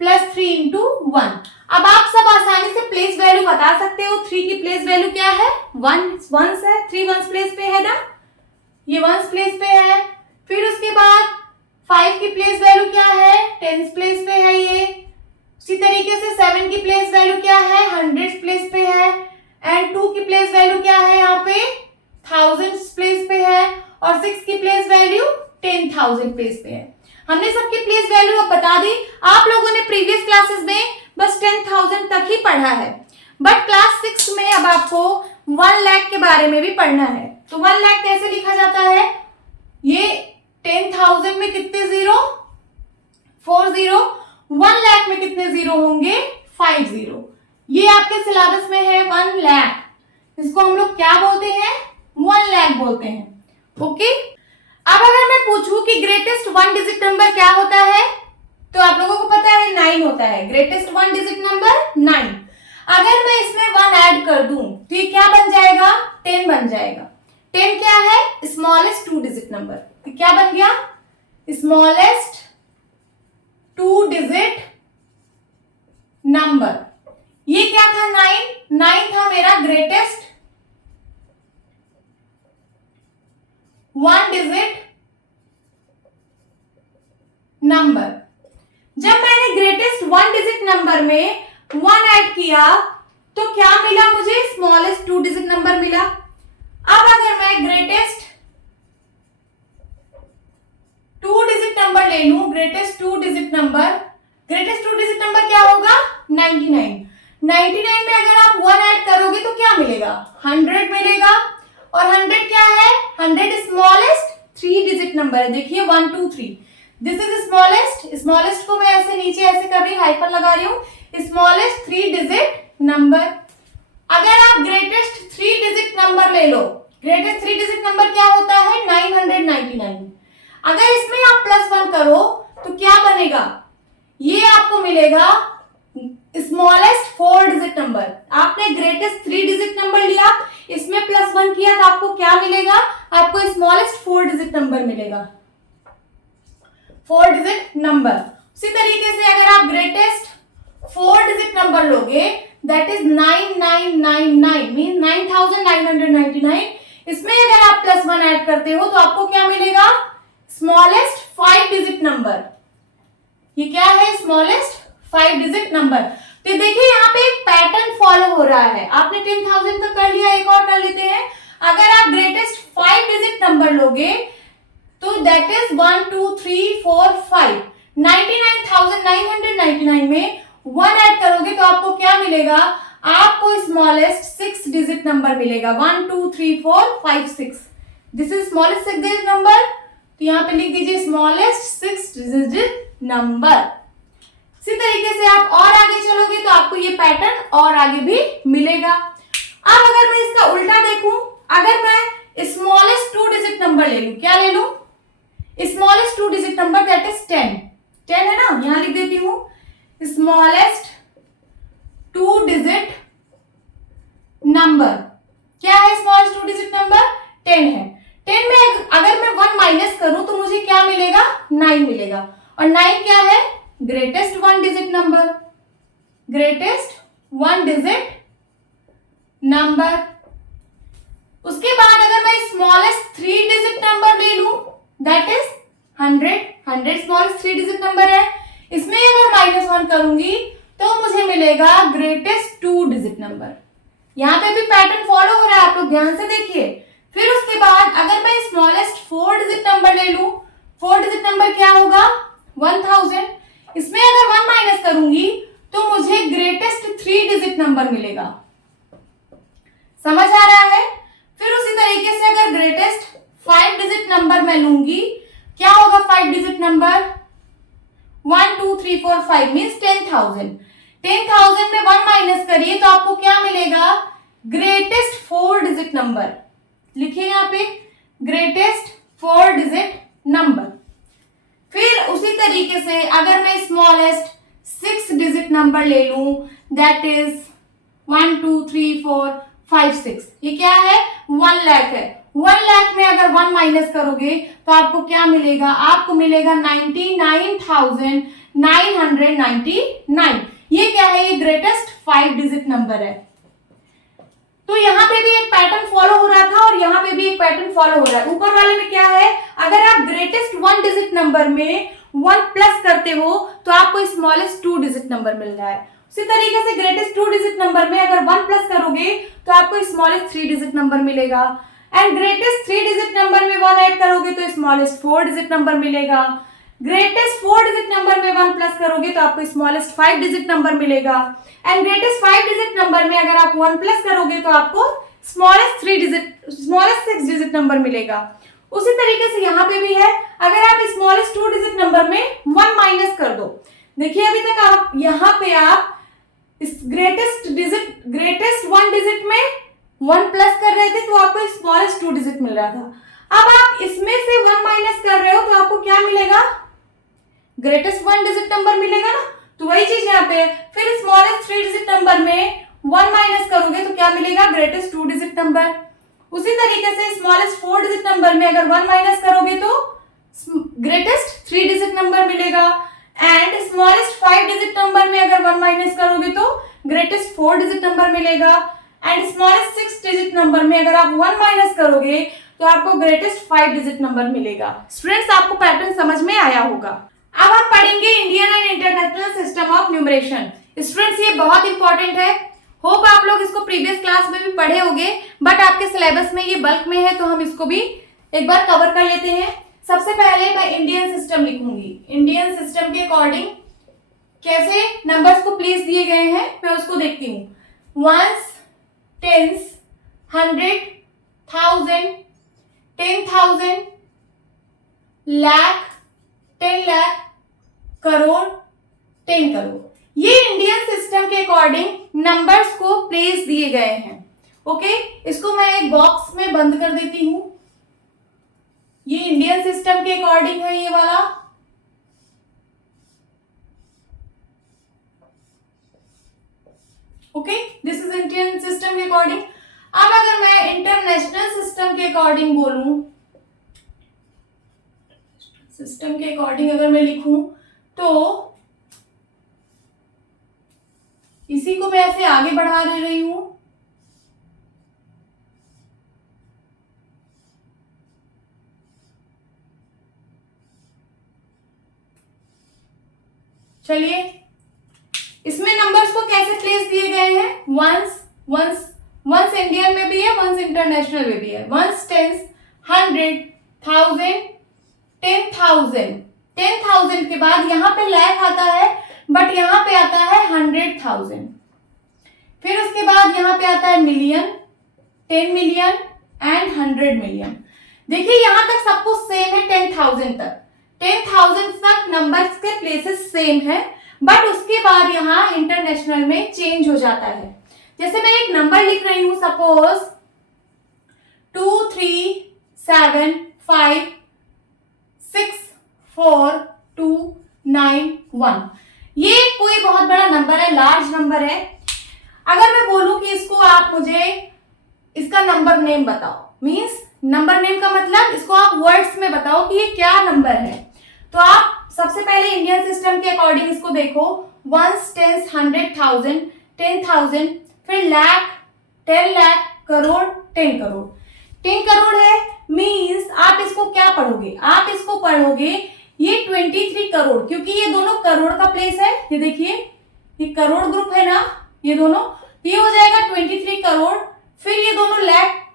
plus 3 into 1। अब आप सब आसानी से प्लेस वैल्यू बता सकते हो। 3 की प्लेस वैल्यू क्या है? 1s है, 3 1s प्लेस पे है ना, ये 1s प्लेस पे है। फिर उसके बाद 5 की प्लेस वैल्यू क्या है? 10s प्लेस पे है ये। उसी तरीके से 7 की प्लेस वैल्यू क्या है? 100s प्लेस पे है। एंड 2 की प्लेस वैल्यू क्या है? यहाँ पे 1000s प्लेस पे है। और 6 की प्लेस वैल्यू 10,000 प्लेस पे है। हमने सबकी प्लेस वैल्यू अब बता दी। आप लोगों ने प्रीवियस क्लासेस में बस 10,000 तक ही पढ़ा है, बट क्लास 6 में अब आपको 1 लाख के बारे में भी पढ़ना है। तो 1 लाख कैसे लिखा जाता है? ये 10,000 में कितने जीरो? 4 जीरो। 1 लाख में कितने जीरो होंगे? 5 जीरो। ये आपके सिलेबस में है 1 लाख। इसको हम लोग क्या बोलते हैं? 1 लाख बोलते हैं। ओके। अब अगर मैं पूछूं कि ग्रेटेस्ट 1 डिजिट नंबर क्या होता है, तो आप लोगों को पता है 9 होता है। Greatest 1 digit number 9। अगर मैं इसमें 1 ऐड कर दूं तो ये क्या बन जाएगा? 10 बन जाएगा। 10 क्या है? Smallest 2 digit number. तो क्या बन गया? Smallest 2 digit number. ये क्या था? 9 था मेरा ग्रेटेस्ट 1 डिजिट नंबर। जब मैंने ग्रेटेस्ट 1 डिजिट नंबर में 1 ऐड किया तो क्या मिला मुझे? स्मॉलेस्ट 2 डिजिट नंबर मिला। अब अगर मैं ग्रेटेस्ट 2 डिजिट नंबर ले लूं, ग्रेटेस्ट 2 डिजिट नंबर क्या 99 में अगर आप 1 ऐड करोगे तो क्या मिलेगा? 100 मिलेगा। और 100 क्या है? 100 स्मॉलेस्ट 3 डिजिट नंबर है। देखिए 1 2 3, दिस इज स्मॉलेस्ट को मैं ऐसे नीचे ऐसे कर रही, हाइफन लगा रही हूँ, स्मॉलेस्ट 3 डिजिट नंबर। अगर आप ग्रेटेस्ट 3 डिजिट नंबर ले लो, ग्रेटेस्ट 3 डिजिट नंबर क्या होता है? 999। अगर इसमें आप +1 करो तो क्या बनेगा? ये आपको मिलेगा स्मॉलेस्ट 4 डिजिट नंबर। आपने ग्रेटेस्ट 3 डिजिट नंबर लिया, इसमें +1 किया तो आपको क्या मिलेगा? आपको स्मॉलेस्ट 4 डिजिट नंबर मिलेगा, 4 डिजिट नंबर। उसी तरीके से अगर आप ग्रेटेस्ट 4 डिजिट नंबर लोगे, दैट इज 9999 मीन 9999, इसमें अगर आप +1 ऐड करते हो तो आपको क्या मिलेगा? Smallest 5 digit number. ये क्या है? Smallest 5 digit number. तो देखिए यहाँ पे एक पैटर्न फॉलो हो रहा है। आपने 10,000 तक कर लिया, एक और कर लेते हैं। अगर आप ग्रेटेस्ट 5 डिजिट नंबर लोगे तो दैट इज 1 2 3 4 5, 99,999 में 1 ऐड करोगे तो आपको क्या मिलेगा? आपको स्मॉलेस्ट 6 डिजिट नंबर मिलेगा। 1 2 3 4 5 6, this is smallest 6 digit number. तो यहाँ पे लिख दीजिए स्मॉलेस्ट 6 डिजिट नंबर। इसी तरीके से आप और आगे चलोगे तो आपको ये पैटर्न और आगे भी मिलेगा। अब अगर मैं इसका उल्टा देखूं, अगर मैं स्मॉलेस्ट 2 डिजिट नंबर ले लूं, क्या ले लूं? Smallest 2 digit number that is 10 है ना, यहां लिख देती हूं स्मॉलेस्ट 2 डिजिट नंबर। क्या है स्मॉलेस्ट 2 डिजिट नंबर? 10 है। 10 में अगर मैं 1 माइनस करूं तो मुझे क्या मिलेगा? 9 मिलेगा। और 9 क्या है? Greatest 1 digit number, greatest 1 digit number. उसके बाद अगर मैं स्मॉलेस्ट 3 डिजिट नंबर ले लूं, that is 100 smallest 3 digit number है। इसमें अगर -1 करूंगी तो मुझे मिलेगा ग्रेटेस्ट 2 डिजिट नंबर। यहां पे भी पैटर्न फॉलो हो रहा है, आप लोग ध्यान से देखिए। फिर उसके बाद अगर मैं स्मॉलेस्ट 4 डिजिट नंबर ले लूं, 4 डिजिट नंबर क्या होगा? 1000। इसमें अगर 1 माइनस करूंगी तो मुझे ग्रेटेस्ट 3 डिजिट नंबर मिलेगा। समझ आ रहा है? फिर उसी तरीके से अगर ग्रेटेस्ट 5 डिजिट नंबर मैं लूंगी, क्या होगा 5 डिजिट नंबर? 1 2 3 4 5 मीन्स 10,000। 10,000 में 1 माइनस करिए तो आपको क्या मिलेगा? Greatest 4 digit number. लिखिए यहाँ पे ग्रेटेस्ट 4 डिजिट नंबर। फिर उसी तरीके से अगर मैं स्मॉलेस्ट 6 डिजिट नंबर ले लूं, दैट इज 1 2 3 4 5 6, ये क्या है? 1 लाख है। 1 लाख में अगर 1 माइनस करोगे तो आपको क्या मिलेगा? आपको मिलेगा 99,999। ये क्या है? ये ग्रेटेस्ट 5 डिजिट नंबर है। तो यहाँ पे भी एक पैटर्न फॉलो हो रहा था और यहाँ पे भी एक पैटर्न फॉलो हो रहा है। ऊपर वाले में क्या है? अगर आप ग्रेटेस्ट 1 डिजिट नंबर में 1 प्लस करते हो तो आपको स्मॉलेस्ट 2 डिजिट नंबर मिल रहा है। उसी तरीके से ग्रेटेस्ट 2 डिजिट नंबर में अगर 1 प्लस करोगे तो आपको स्मॉलेस्ट 3 डिजिट नंबर मिलेगा। एंड ग्रेटेस्ट 3 डिजिट नंबर में 1 ऐड करोगे तो स्मॉलेस्ट 4 डिजिट नंबर मिलेगा। ग्रेटेस्ट 4 डिजिट नंबर में 1 प्लस करोगे तो आपको स्मॉलेस्ट 5 डिजिट नंबर मिलेगा। एंड ग्रेटेस्ट 5 डिजिट नंबर में अगर आप 1 प्लस करोगे तो आपको स्मॉलेस्ट 6 डिजिट नंबर मिलेगा। उसी तरीके से यहाँ पे भी है, अगर आप स्मॉलेस्ट 2 डिजिट नंबर में 1 माइनस कर दो। देखिए अभी तक आप यहाँ पे आप ग्रेटेस्ट 1 डिजिट में 1 प्लस कर रहे थे तो आपको स्मॉलेस्ट 2 डिजिट मिल रहा था। अब आप इसमें से 1 माइनस कर रहे हो तो आपको क्या मिलेगा? ग्रेटेस्ट 1 डिजिट नंबर मिलेगा ना। तो वही चीज यहाँ पे। फिर स्मॉलेस्ट 3 डिजिट नंबर में 1 माइनस करोगे तो क्या मिलेगा? Greatest 2 digit number. उसी तरीके से स्मॉलेस्ट 4 डिजिट नंबर में अगर 1 माइनस करोगे तो ग्रेटेस्ट 3 डिजिट नंबर मिलेगा। एंड स्मॉलेस्ट 5 डिजिट नंबर में अगर 1 माइनस करोगे तो ग्रेटेस्ट 4 डिजिट नंबर मिलेगा। एंड स्मॉलेस्ट 6 डिजिट नंबर में अगर आप 1 माइनस करोगे तो आपको ग्रेटेस्ट 5 डिजिट नंबर मिलेगा। स्टूडेंट्स आपको पैटर्न समझ में आया होगा। अब हम पढ़ेंगे Indian and international system of numeration. Students ये बहुत इंपॉर्टेंट है। होप आप लोग इसको प्रीवियस क्लास में भी पढ़े होंगे, बट आपके सिलेबस में ये बल्क में है तो हम इसको भी एक बार कवर कर लेते हैं। सबसे पहले मैं इंडियन सिस्टम लिखूंगी। इंडियन सिस्टम के अकॉर्डिंग कैसे नंबर्स को प्लेस दिए गए हैं मैं उसको देखती हूँ। Ones, tens, 100, 1000, 10,000, lakh, 10 lakh, crore, 10 crore. ये इंडियन सिस्टम के अकॉर्डिंग नंबर्स को प्लेस दिए गए हैं। ओके, इसको मैं एक बॉक्स में बंद कर देती हूं। ये इंडियन सिस्टम के अकॉर्डिंग है ये वाला। Okay, this is Indian system के अकॉर्डिंग। अब अगर मैं इंटरनेशनल सिस्टम के अकॉर्डिंग बोलूं, सिस्टम के अकॉर्डिंग अगर मैं लिखूं तो इसी को मैं ऐसे आगे बढ़ा दे रही हूं। चलिए, इसमें नंबर्स को कैसे प्लेस दिए गए हैं। वंस, वंस, वंस इंडियन में भी है, वंस इंटरनेशनल में भी है। Once, tens, 100, 1000, 10,000। 10,000 के बाद यहाँ पे लाख आता है, बट यहाँ पे आता है 100,000। फिर उसके बाद यहाँ पे आता है मिलियन, 10 मिलियन एंड 100 मिलियन। देखिए यहाँ तक सब कुछ सेम है। 10,000 तक, 10,000 तक नंबर्स के प्लेसेस सेम है, बट उसके बाद यहाँ इंटरनेशनल में चेंज हो जाता है। जैसे मैं एक नंबर लिख रही हूं, सपोज 2 3 7 5 6 4 2 9 1। ये कोई बहुत बड़ा नंबर है, लार्ज नंबर है। अगर मैं बोलूं कि इसको आप मुझे इसका नंबर नेम बताओ, मींस नंबर नेम का मतलब इसको आप वर्ड्स में बताओ कि ये क्या नंबर है, तो आप सबसे पहले इंडियन सिस्टम के अकॉर्डिंग इसको देखो। वंस, टेंस, 100,000, 10,000, फिर लाख, 10 लाख, करोड़, 10 करोड़। 10 करोड़ है, मींस आप इसको क्या पढ़ोगे, आप इसको पढ़ोगे ये 23 करोड़, क्योंकि ये दोनों करोड़ का प्लेस है। ये देखिए, ये करोड़ ग्रुप है ना, ये दोनों, तो ये हो जाएगा 23 करोड़। फिर ये दोनों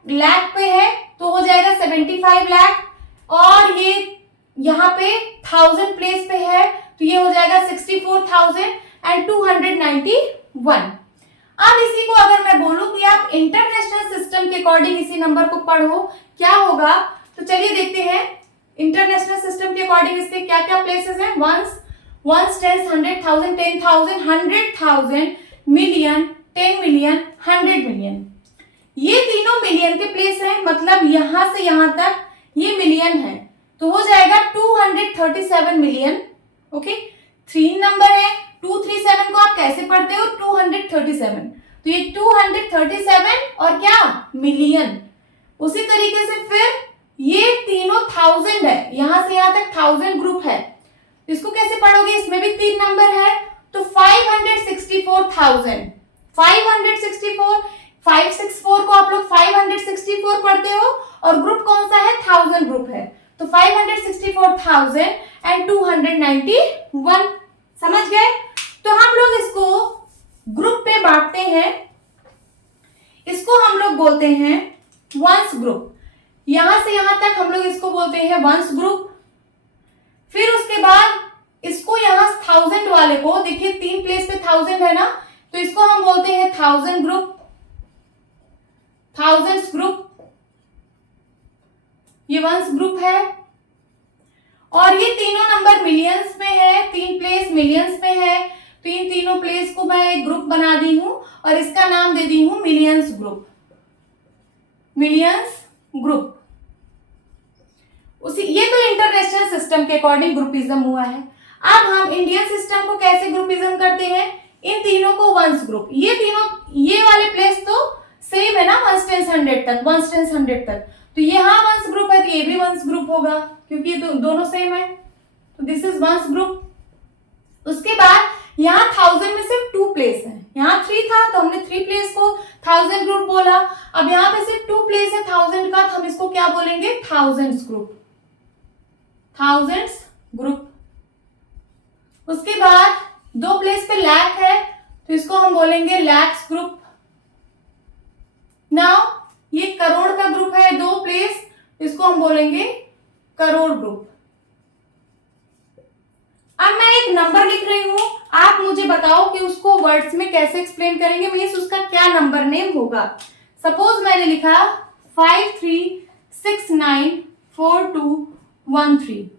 लाख पे है तो हो जाएगा 75 लाख, और ये यहाँ पे 1000 प्लेस पे है तो ये हो जाएगा 64,291। अब इसी को अगर मैं बोलूं कि आप इंटरनेशनल सिस्टम के अकॉर्डिंग इसी नंबर को पढ़ो, क्या होगा, तो चलिए देखते हैं। इंटरनेशनल सिस्टम के अकॉर्डिंग इसके क्या क्या प्लेसेस हैं। Ones, tens, 100,000, 10,000, 100,000, million, 10 million, 100 million. ये तीनों मिलियन के प्लेस हैं, मतलब यहां से यहां तक ये मिलियन है, तो हो जाएगा 237 मिलियन। ओके, 3 नंबर है, 237 को आप कैसे पढ़ते हो, 237, तो ये 237 और क्या, मिलियन। उसी तरीके से फिर ये तीनों 1000 है, यहां से यहां तक 1000 ग्रुप है, इसको कैसे पढ़ोगे, इसमें भी 3 नंबर है, तो 564,000, 564, 564 को आप लोग 564 पढ़ते हो, और ग्रुप कौन सा है, 1000 ग्रुप है, तो 564,291। समझ गए। तो हम लोग इसको ग्रुप पे बांटते हैं, इसको हम लोग बोलते हैं वंस ग्रुप। यहां से यहां तक हम लोग इसको बोलते हैं वंस ग्रुप। फिर उसके बाद इसको यहां 1000 वाले को देखिए, 3 प्लेस पे 1000 है ना, तो इसको हम बोलते हैं 1000 ग्रुप, 1000 ग्रुप, ये वंस ग्रुप है। और ये तीनों नंबर मिलियंस में है, 3 प्लेस मिलियंस में है, तो इन तीनों प्लेस को मैं एक ग्रुप बना दी हूं और इसका नाम दे दी हूं मिलियंस ग्रुप, मिलियंस ग्रुप। उसी, ये तो इंटरनेशनल सिस्टम के अकॉर्डिंग ग्रुपिज्म हुआ है। अब हम इंडियन सिस्टम को कैसे ग्रुपिज्म करते हैं, इन तीनों को वंस ग्रुप, ये तीनों, ये वाले प्लेस तो सेम है ना, वंस, टेंस, 100 तक, वंस, टेंस, 100 तक, तो यहाँ वंस ग्रुप है तो ये भी वंस ग्रुप होगा, क्योंकि ये दोनों सेम है, तो दिस इज वंस ग्रुप। उसके बाद यहाँ 1000 में सिर्फ 2 प्लेस है, यहाँ 3 था तो हमने 3 प्लेस को 1000 ग्रुप बोला। अब यहाँ पे सिर्फ 2 प्लेस है 1000 का, तो हम इसको क्या बोलेंगे, थाउजेंड्स ग्रुप, थाउजेंड्स ग्रुप। उसके बाद 2 प्लेस पे लाख है तो इसको हम बोलेंगे लैक्स ग्रुप। नाउ ये करोड़ का ग्रुप है, 2 प्लेस, इसको हम बोलेंगे करोड़ ग्रुप। अब मैं एक नंबर लिख रही हूं, आप वर्ड्स में कैसे एक्सप्लेन करेंगे, मीन्स उसका क्या नंबर नेम होगा। सपोज मैंने लिखा 53694213।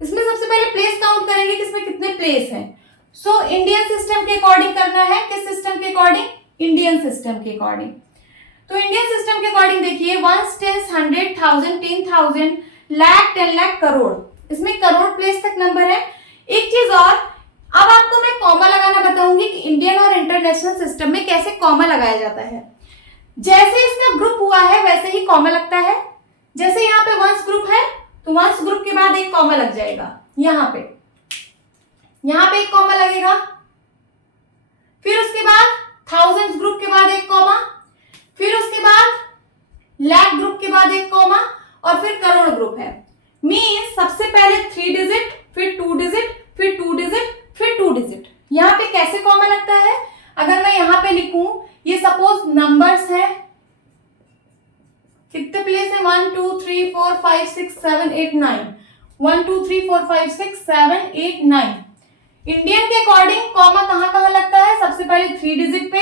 इसमें सबसे पहले प्लेस काउंट करेंगे कि इसमें कितने प्लेस हैं। सो इंडियन सिस्टम के अकॉर्डिंग करना है। किस सिस्टम के अकॉर्डिंग? इंडियन सिस्टम के अकॉर्डिंग। तो इंडियन सिस्टम के अकॉर्डिंग देखिए 1, 10, 100, 1000, 10,000, लाख, 10 लाख, करोड़, इसमें करोड़ प्लेस तक नंबर है। एक चीज और, अब आपको मैं कॉमा लगाना बताऊंगी कि इंडियन और इंटरनेशनल सिस्टम में कैसे कॉमा लगाया जाता है। जैसे इसका ग्रुप हुआ है वैसे ही कॉमा लगता है। जैसे यहाँ पे वंस ग्रुप है तो वंस ग्रुप के बाद एक कॉमा लग जाएगा। यहाँ पे एक कॉमा लगेगा, फिर उसके बाद थाउजेंड्स ग्रुप के बाद एक कॉमा, फिर उसके बाद लाख ग्रुप के बाद एक कॉमा, और फिर करोड़ ग्रुप है। मीन्स सबसे पहले 3 डिजिट, फिर 2 डिजिट, फिर 2 डिजिट, फिर 2 डिजिट। यहाँ पे कैसे कॉमा लगता है? अगर मैं यहाँ पे लिखूं, ये सपोज नंबर्स है, कितने प्लेस है? 1 2 3 4 5 6 7 8 9, 1 2 3 4 5 6 7 8 9। इंडियन के अकॉर्डिंग कॉमा कहाँ लगता है? सबसे पहले 3 डिजिट पे,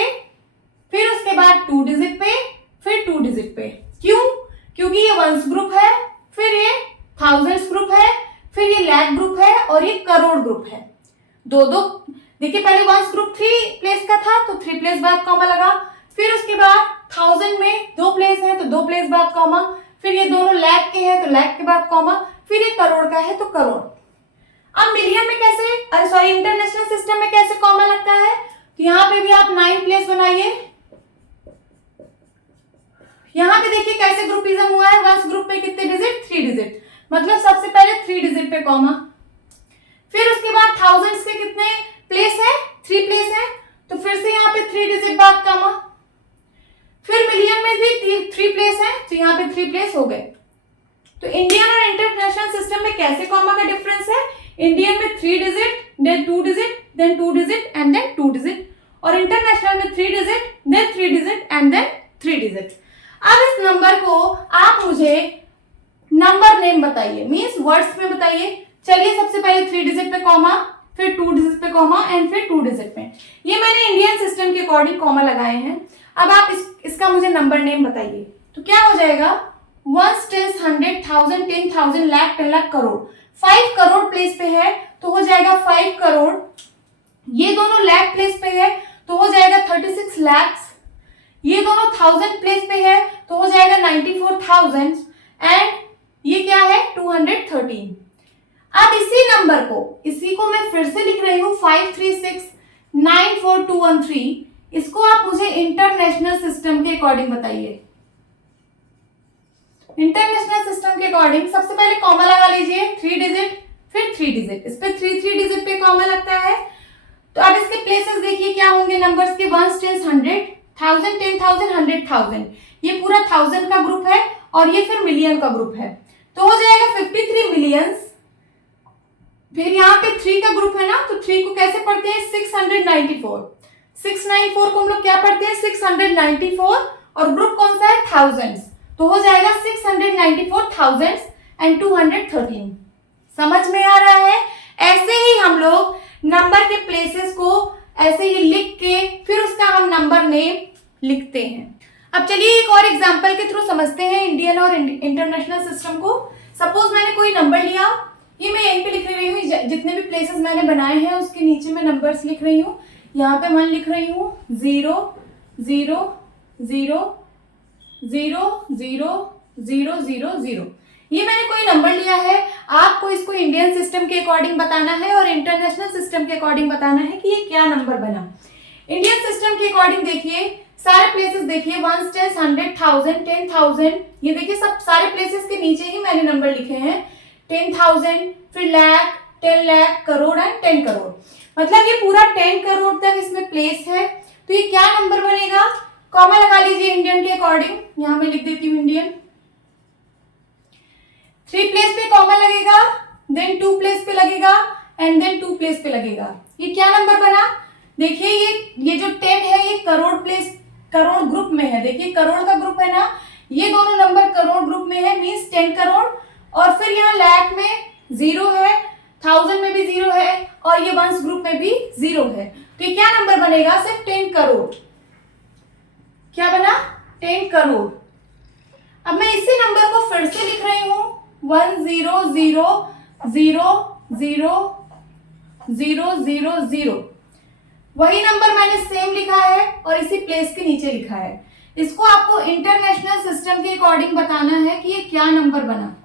फिर उसके बाद 2 डिजिट पे, फिर 2 डिजिट पे। क्यों? क्योंकि ये वंस ग्रुप है, फिर ये थाउजेंड्स ग्रुप है, फिर ये लाख ग्रुप है, और ये करोड़ ग्रुप है। दो देखिए, पहले वंस ग्रुप 3 प्लेस का था तो 3 प्लेस बाद कॉमा लगा, फिर उसके बाद 1000 में 2 प्लेस है तो 2 प्लेस बाद कॉमा, फिर ये दोनों लाख के हैं तो लाख के बाद कॉमा, फिर ये करोड़ का है तो करोड़। अब मिलियन में कैसे, इंटरनेशनल सिस्टम में कैसे कॉमा लगता है? तो यहाँ पे भी आप 9 प्लेस बनाइए। यहाँ पे देखिए कैसे ग्रुपिज्म हुआ है। वंस ग्रुप में कितने डिजिट? 3 डिजिट, मतलब सबसे पहले 3 डिजिट पे कॉमा, फिर उसके बाद थाउजेंड्स के कितने प्लेस है? 3 प्लेस है, तो फिर से यहाँ पे 3 डिजिट बाद कॉमा, फिर मिलियन में भी 3 प्लेस है तो यहाँ पे 3 प्लेस हो गए। तो इंडियन और इंटरनेशनल सिस्टम में कैसे कॉमा का डिफरेंस है? इंडियन में 3 digit, then 2 digit, then 2 digit and then 2 digit, और इंटरनेशनल में 3 digit, then 3 digit and then 3 digit. अब इस नंबर को आप मुझे नंबर नेम बताइए, मींस वर्ड्स में बताइए। चलिए सबसे पहले 3 डिजिट पे कॉमा, फिर 2 डिजिट पे कॉमा एंड फिर 2 डिजिट पे। ये मैंने इंडियन सिस्टम के अकॉर्डिंग कॉमा लगाए हैं। अब आप इसका मुझे नंबर नेम बताइए। तो क्या हो जाएगा? 1, 10, 100, 1000, 10,000, लाख, 10 लाख, करोड़। 5 करोड़ प्लेस पे है तो हो जाएगा 5 करोड़। ये दोनों लाख प्लेस पे है तो हो जाएगा 36 लाख। ये दोनों 1000 प्लेस पे है तो हो जाएगा 94,000, एंड ये क्या है? 213। अब इसी को मैं फिर से लिख रही हूँ 53694,213। इसको आप मुझे इंटरनेशनल सिस्टम के अकॉर्डिंग बताइए। इंटरनेशनल सिस्टम के अकॉर्डिंग सबसे पहले कॉमा लगा लीजिए, 3 डिजिट, फिर 3 डिजिट, इस पे 3 डिजिट पे कॉमा लगता है। तो अब इसके प्लेसेस देखिए क्या होंगे नंबर्स के? 1, 10, 100, 1000, 10,000, 100,000। ये पूरा 1000 का ग्रुप है और ये फिर मिलियन का ग्रुप है, तो हो जाएगा 53 मिलियंस। फिर यहाँ पे 3 का ग्रुप है ना, तो 3 को कैसे पढ़ते हैं? 694। 694 को हम लोग क्या पढ़ते हैं? 694, और ग्रुप कौन सा है? थाउजेंड्स, तो हो जाएगा 694,000 एंड 213। समझ में आ रहा है? ऐसे ही हम लोग नंबर के प्लेसेस को ऐसे ही लिख के फिर उसका हम नंबर नेम लिखते हैं। अब चलिए एक और एग्जांपल के थ्रू समझते हैं इंडियन और इंटरनेशनल सिस्टम को। सपोज मैंने कोई नंबर लिया, ये मैं यहीं पे लिख रही हूँ, जितने भी प्लेसेस मैंने बनाए हैं उसके नीचे मैं नंबर्स लिख रही हूँ। यहाँ पे मैं लिख रही हूँ 0 0 0 0 0 0 0 0। ये मैंने कोई नंबर लिया है। आपको इसको इंडियन सिस्टम के अकॉर्डिंग बताना है और इंटरनेशनल सिस्टम के अकॉर्डिंग बताना है कि ये क्या नंबर बना। इंडियन सिस्टम के अकॉर्डिंग देखिए, सारे प्लेसेस देखिए 1, 10, 100, 1000, 10,000, ये देखिए सब सारे प्लेसेस के नीचे ही मैंने नंबर लिखे हैं। 10,000, फिर लाख, 10 लाख, करोड़ एंड 10 करोड़, मतलब ये पूरा 10 करोड़ तक इसमें प्लेस है। तो ये क्या नंबर बनेगा? कॉमा लगा लीजिए इंडियन के अकॉर्डिंग। यहां मैं लिख देती हूँ इंडियन। 3 प्लेस पे कॉमा लगेगा, देन 2 प्लेस पे लगेगा एंड देन 2 प्लेस पे लगेगा। ये क्या नंबर बना? देखिए ये जो 10 है ये करोड़ ग्रुप में है। देखिए करोड़ का ग्रुप है ना, ये दोनों नंबर करोड़ ग्रुप में है, मींस 10 करोड़। और फिर यहाँ लाख में 0 है, 1000 में भी 0 है, और ये वंस ग्रुप में भी 0 है। तो ये क्या नंबर बनेगा, सिर्फ 10 करोड़। क्या बना, 10 करोड़। अब मैं इसी नंबर को फिर से लिख रही हूं, 1000000। वही नंबर मैंने सेम लिखा है और इसी प्लेस के नीचे लिखा है। इसको आपको इंटरनेशनल सिस्टम के अकॉर्डिंग बताना है कि ये क्या नंबर बना।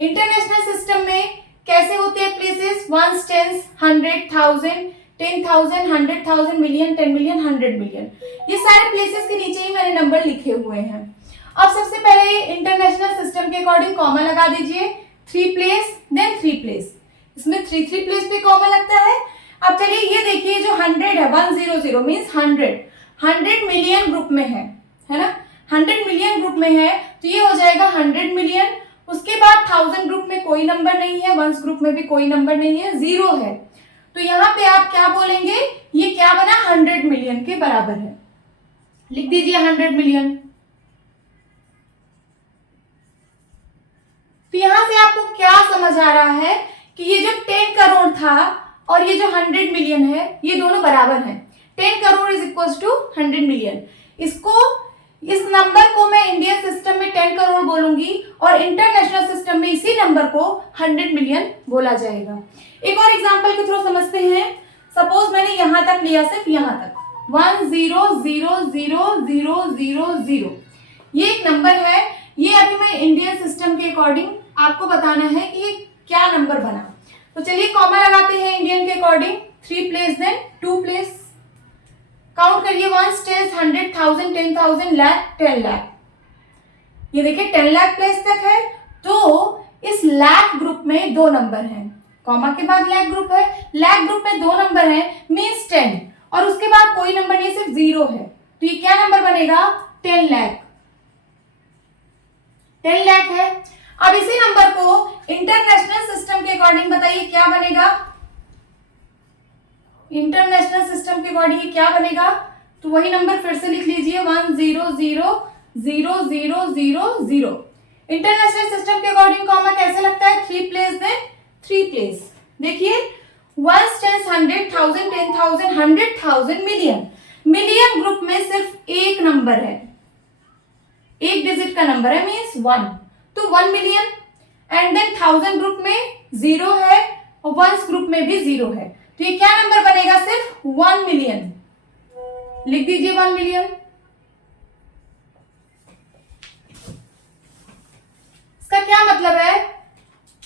इंटरनेशनल सिस्टम में कैसे होते हैं प्लेसेस, 1, 10, 100, 1000, 10,000, 100,000, मिलियन, 10 मिलियन, 100 मिलियन। ये सारे प्लेसेस के नीचे ही मैंने नंबर लिखे हुए हैं। अब सबसे पहले इंटरनेशनल सिस्टम के अकॉर्डिंग कॉमा लगा दीजिए, 3 प्लेस देन 3 प्लेस। इसमें 3 प्लेस पे कॉमा लगता है। अब चलिए ये देखिए, जो 100 है, 100 मीन्स 100 मिलियन ग्रुप में है ना, 100 मिलियन ग्रुप में है तो ये हो जाएगा 100 मिलियन। उसके बाद 1000 ग्रुप में कोई नंबर नहीं है, 1 ग्रुप में भी कोई नंबर नहीं है, 0 है। तो यहाँ पे आप क्या बोलेंगे, ये क्या बना, 100 मिलियन के बराबर है। लिख दीजिए 100 मिलियन। तो यहां से आपको क्या समझ आ रहा है कि ये जो 10 करोड़ था और ये जो 100 मिलियन है, ये दोनों बराबर हैं। 10 crore is equal to 100 million. इस नंबर को मैं इंडियन सिस्टम में 10 करोड़ बोलूंगी और इंटरनेशनल सिस्टम में इसी नंबर को 100 मिलियन बोला जाएगा। एक और एग्जांपल के थ्रू समझते हैं। सपोज मैंने यहां तक लिया, सिर्फ यहां तक 1000000। ये एक नंबर है। ये अभी मैं इंडियन सिस्टम के अकॉर्डिंग आपको बताना है कि ये क्या नंबर बना। तो चलिए कॉमा लगाते हैं इंडियन के according, 3 place then 2 place. Count करिए, 1, 10, 100, 1000, 10,000, लाख, 10 लाख। ये देखिए 10 लाख प्लेस तक है। तो इस लाख ग्रुप में 2 नंबर हैं, कॉमा के बाद लाख ग्रुप है, लाख ग्रुप में 2 नंबर हैं मीन्स 10, और उसके बाद कोई नंबर नहीं, सिर्फ 0 है। तो ये क्या नंबर बनेगा, 10 लाख। 10 लाख है। अब इसी नंबर को इंटरनेशनल सिस्टम के अकॉर्डिंग बताइए क्या बनेगा। इंटरनेशनल सिस्टम के अकॉर्डिंग क्या बनेगा, तो वही नंबर फिर से लिख लीजिए, 1000000। इंटरनेशनल सिस्टम के अकॉर्डिंग कॉमा कैसे लगता है, 3 प्लेस देन 3 प्लेस। देखिए 1, 10, 100, 1000, 10,000, 100,000, मिलियन। मिलियन ग्रुप में सिर्फ एक नंबर है, एक डिजिट का नंबर है मीन्स 1, तो 1 मिलियन। एंड देन 1000 ग्रुप में 0 है और 1 ग्रुप में भी 0 है। तो ये क्या नंबर बनेगा, सिर्फ 1 मिलियन। लिख दीजिए 1 मिलियन। इसका क्या मतलब है,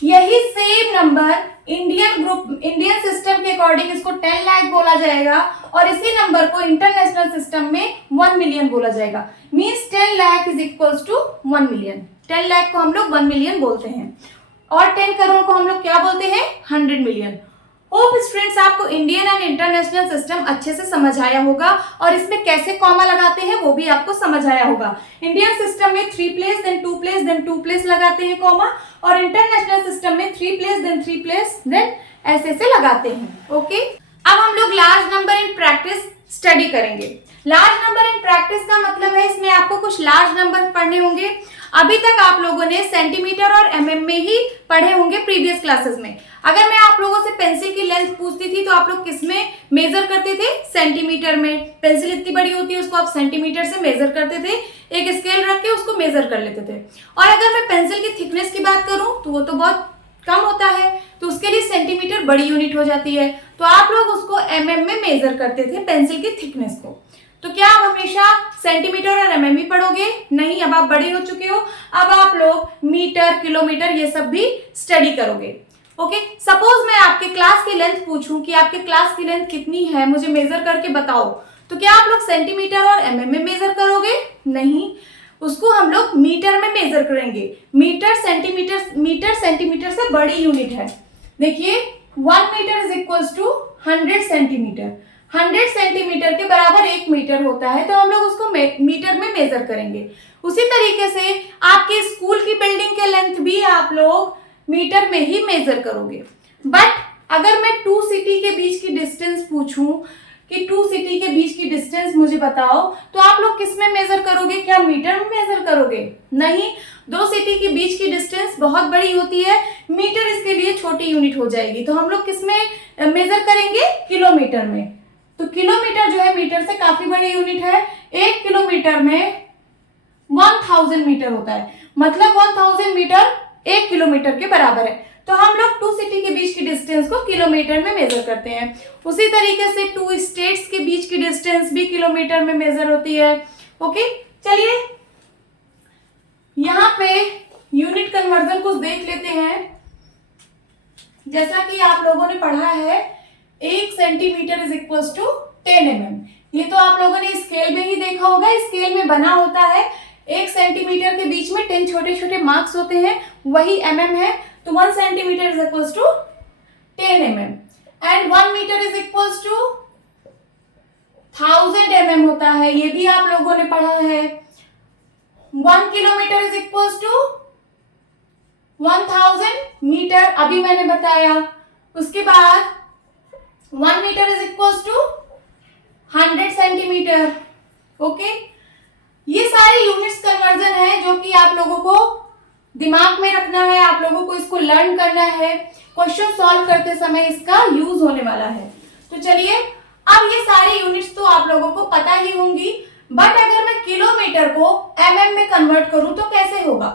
यही सेम नंबर इंडियन सिस्टम के अकॉर्डिंग इसको 10 लाख बोला जाएगा और इसी नंबर को इंटरनेशनल सिस्टम में 1 मिलियन बोला जाएगा। Means 10 lakh is equals to 1 million. 10 lakh को हम लोग 1 मिलियन बोलते हैं और 10 करोड़ को हम लोग क्या बोलते हैं, 100 मिलियन। होप स्टूडेंट्स आपको इंडियन एंड इंटरनेशनल सिस्टम अच्छे से समझ आया होगा और इसमें कैसे कॉमा लगाते हैं वो भी आपको समझ आया होगा। इंडियन सिस्टम में 3 place then 2 place then 2 place लगाते हैं कॉमा, और इंटरनेशनल सिस्टम में 3 प्लेस देन 3 प्लेस देन ऐसे से लगाते हैं। ओके, अब हम लोग large number in practice study करेंगे। लार्ज नंबर इन प्रैक्टिस का मतलब है इसमें आपको कुछ लार्ज नंबर पढ़ने होंगे। अभी तक आप लोगों ने सेंटीमीटर और एमएम में ही पढ़े होंगे प्रीवियस क्लासेस में। अगर मैं आप लोगों से पेंसिल की लेंथ पूछती थी तो आप लोग किस में मेजर करते थे, सेंटीमीटर में। पेंसिल इतनी बड़ी होती है उसको आप सेंटीमीटर से मेजर करते थे, एक स्केल रख के उसको मेजर कर लेते थे। और अगर मैं पेंसिल की थिकनेस की बात करूं तो वो तो बहुत कम होता है, तो उसके लिए सेंटीमीटर बड़ी यूनिट हो जाती है, तो आप लोग उसको एमएम में मेजर करते थे पेंसिल की थिकनेस को। तो क्या आप हमेशा सेंटीमीटर और एमएम ही पढ़ोगे? नहीं, अब आप बड़े हो चुके हो, अब आप लोग मीटर, किलोमीटर ये सब भी स्टडी करोगे। ओके, सपोज मैं आपके क्लास की लेंथ पूछूं कि आपके क्लास की लेंथ कितनी है, मुझे मेजर करके बताओ, तो क्या आप लोग सेंटीमीटर और एमएम में मेजर करोगे? नहीं, उसको हम लोग मीटर में मेजर करेंगे। मीटर सेंटीमीटर से बड़ी यूनिट है। देखिए 1 metre is equals to 100 centimetre. 100 centimetre के बराबर 1 मीटर होता है, तो हम लोग उसको मीटर में मेजर करेंगे। उसी तरीके से आपके स्कूल की बिल्डिंग के लेंथ भी आप लोग मीटर में ही मेजर करोगे। बट अगर मैं 2 सिटी के बीच की डिस्टेंस पूछूं कि टू सिटी के बीच की डिस्टेंस मुझे बताओ, तो आप लोग किस में मेजर करोगे? क्या मीटर में मेजर करोगे? नहीं, दो सिटी के बीच की डिस्टेंस बहुत बड़ी होती है, मीटर इसके लिए छोटी यूनिट हो जाएगी। तो हम लोग किस में मेजर करेंगे? किलोमीटर में। तो किलोमीटर जो है मीटर से काफी बड़ी यूनिट है। 1 किलोमीटर में 1000 मीटर होता है, मतलब 1000 मीटर 1 किलोमीटर के बराबर है। तो हम लोग टू सिटी के बीच की डिस्टेंस को किलोमीटर में मेजर करते हैं। उसी तरीके से टू स्टेट्स के बीच की डिस्टेंस भी किलोमीटर में मेजर होती है। ओके, चलिए यहाँ पे यूनिट कन्वर्जन कुछ देख लेते हैं। जैसा कि आप लोगों ने पढ़ा है 1 centimetre is equal to 10 mm। ये तो आप लोगों ने स्केल में ही देखा होगा, स्केल में बना होता है। 1 सेंटीमीटर के बीच में 10 छोटे छोटे मार्क्स होते हैं, वही mm है। तो 1 centimetre is equal to 10 mm and 1 metre is equal to 1000 mm होता है, ये भी आप लोगों ने पढ़ा है। 1 kilometre is equal to 1000 metre, अभी मैंने बताया। उसके बाद 1 metre is equal to 100 centimetre. Okay, ये सारे यूनिट्स कन्वर्जन है जो कि आप लोगों को दिमाग में रखना है, आप लोगों को इसको लर्न करना है, क्वेश्चन सॉल्व करते समय इसका यूज होने वाला है। तो चलिए, अब ये सारे यूनिट्स तो आप लोगों को पता ही होंगी, बट अगर मैं किलोमीटर को mm में कन्वर्ट करूं तो कैसे होगा?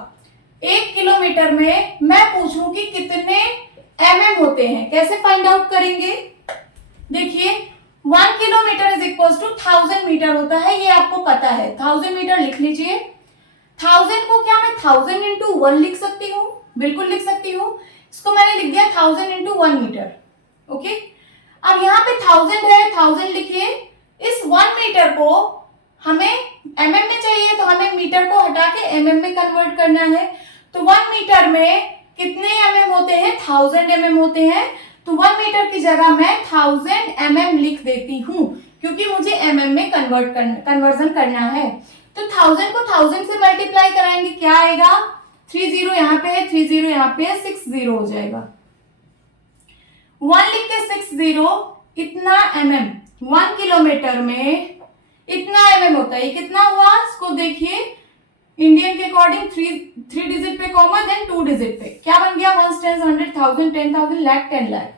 1 किलोमीटर में मैं पूछूं कि कितने mm होते हैं, कैसे फाइंड आउट करेंगे? देखिए 1 kilometre is equal to 1000 metre होता है, ये आपको पता है। 1000 मीटर लिख लीजिए। 1000 को क्या मैं 1000 इंटू 1 लिख सकती हूँ? बिल्कुल लिख सकती हूँ। इसको मैंने लिख दिया 1000 इंटू 1 मीटर। ओके, अब यहाँ पे 1000 है, 1000 लिखिए। इस 1 मीटर को हमें mm में चाहिए, तो हमें मीटर को हटा के mm में कन्वर्ट करना है। तो 1 मीटर में कितने mm होते हैं? 1000 mm होते हैं। तो 1 मीटर की जगह मैं 1000 mm लिख देती हूँ, क्योंकि मुझे mm में कन्वर्जन करना है। तो 1000 को 1000 से मल्टीप्लाई कराएंगे, क्या आएगा? 30 यहाँ पे है, 30 यहाँ पे है, 60 हो जाएगा। 1 लिख के 60, इतना mm 1 किलोमीटर में इतना mm होता है। ये कितना हुआ? इसको देखिए, इंडियन के अकॉर्डिंग 3 डिजिट पे कॉमा, देन 2 डिजिट पे क्या बन गया? 1 10 100 1000 10,000 लाख 10 लाख,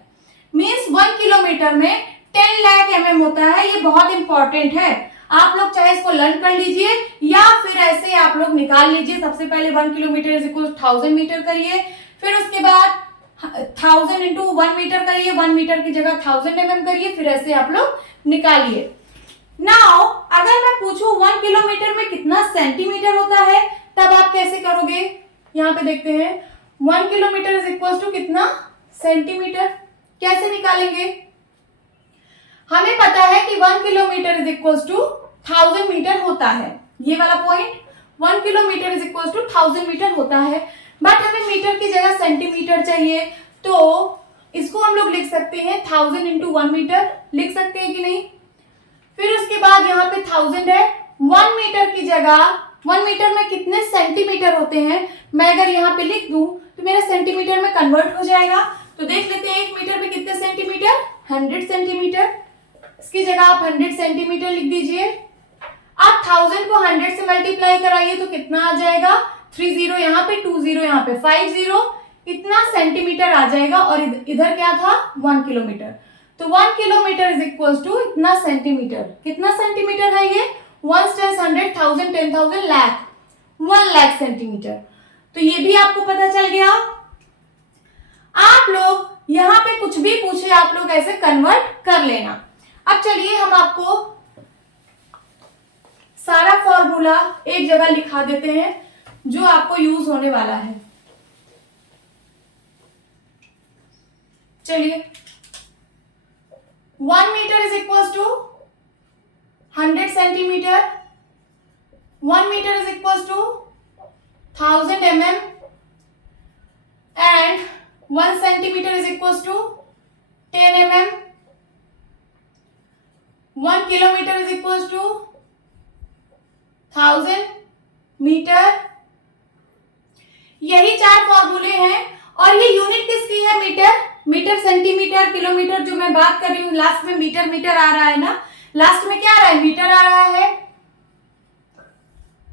मीन्स 1 किलोमीटर में 10 लाख mm होता है। ये बहुत इंपॉर्टेंट है, आप लोग चाहे इसको लर्न कर लीजिए या फिर ऐसे आप लोग निकाल लीजिए। सबसे पहले 1 किलोमीटर इज इक्वल 1000 मीटर करिए, फिर उसके बाद 1000 इंटू 1 मीटर करिए, 1 मीटर की जगह 1000 mm करिए, फिर ऐसे आप लोग निकालिए। नाउ अगर मैं पूछूं 1 किलोमीटर में कितना सेंटीमीटर होता है, तब आप कैसे करोगे? यहाँ पे देखते हैं 1 किलोमीटर इज इक्वल टू कितना सेंटीमीटर, कैसे निकालेंगे? हमें पता है कि 1 kilometre is equal to 1000 metre होता है, ये वाला point 1 kilometre is equal to 1000 metre होता है, बट हमें मीटर की जगह सेंटीमीटर चाहिए। तो इसको हम लोग लिख सकते हैं 1000 इंटू 1 मीटर, लिख सकते हैं कि नहीं? फिर उसके बाद यहाँ पे 1000 है, 1 मीटर की जगह 1 मीटर में कितने सेंटीमीटर होते हैं, मैं अगर यहाँ पे लिख दूं तो मेरा सेंटीमीटर में कन्वर्ट हो जाएगा। तो देख लेते हैं 1 मीटर में कितने सेंटीमीटर? 100 सेंटीमीटर। इसकी जगह आप 100 सेंटीमीटर लिख दीजिए। आप 1000 को 100 से मल्टीप्लाई कराइए तो कितना आ जाएगा? 30 यहाँ पे, 20 यहाँ पे, 50, इतना सेंटीमीटर आ जाएगा। और इधर क्या था? 1 किलोमीटर। तो 1 किलोमीटर इज इक्वल टू इतना सेंटीमीटर। कितना सेंटीमीटर है ये? 1 10 100 1000 10,000 लाख, 1 लाख सेंटीमीटर। तो ये भी आपको पता चल गया। आप लोग यहाँ पे कुछ भी पूछे, आप लोग ऐसे कन्वर्ट कर लेना। अब चलिए हम आपको सारा फॉर्मूला एक जगह लिखा देते हैं जो आपको यूज होने वाला है। चलिए, 1 metre is equal to 100 centimetre, 1 metre is equal to 1000 mm and 1 centimetre is equal to 10 mm, 1 kilometre is equal to 1000 metre. यही 4 फॉर्मूले हैं और ये यूनिट किसकी है? मीटर। मीटर, सेंटीमीटर, किलोमीटर, जो मैं बात कर रही हूँ लास्ट में मीटर मीटर आ रहा है ना, लास्ट में क्या आ रहा है, मीटर आ रहा है।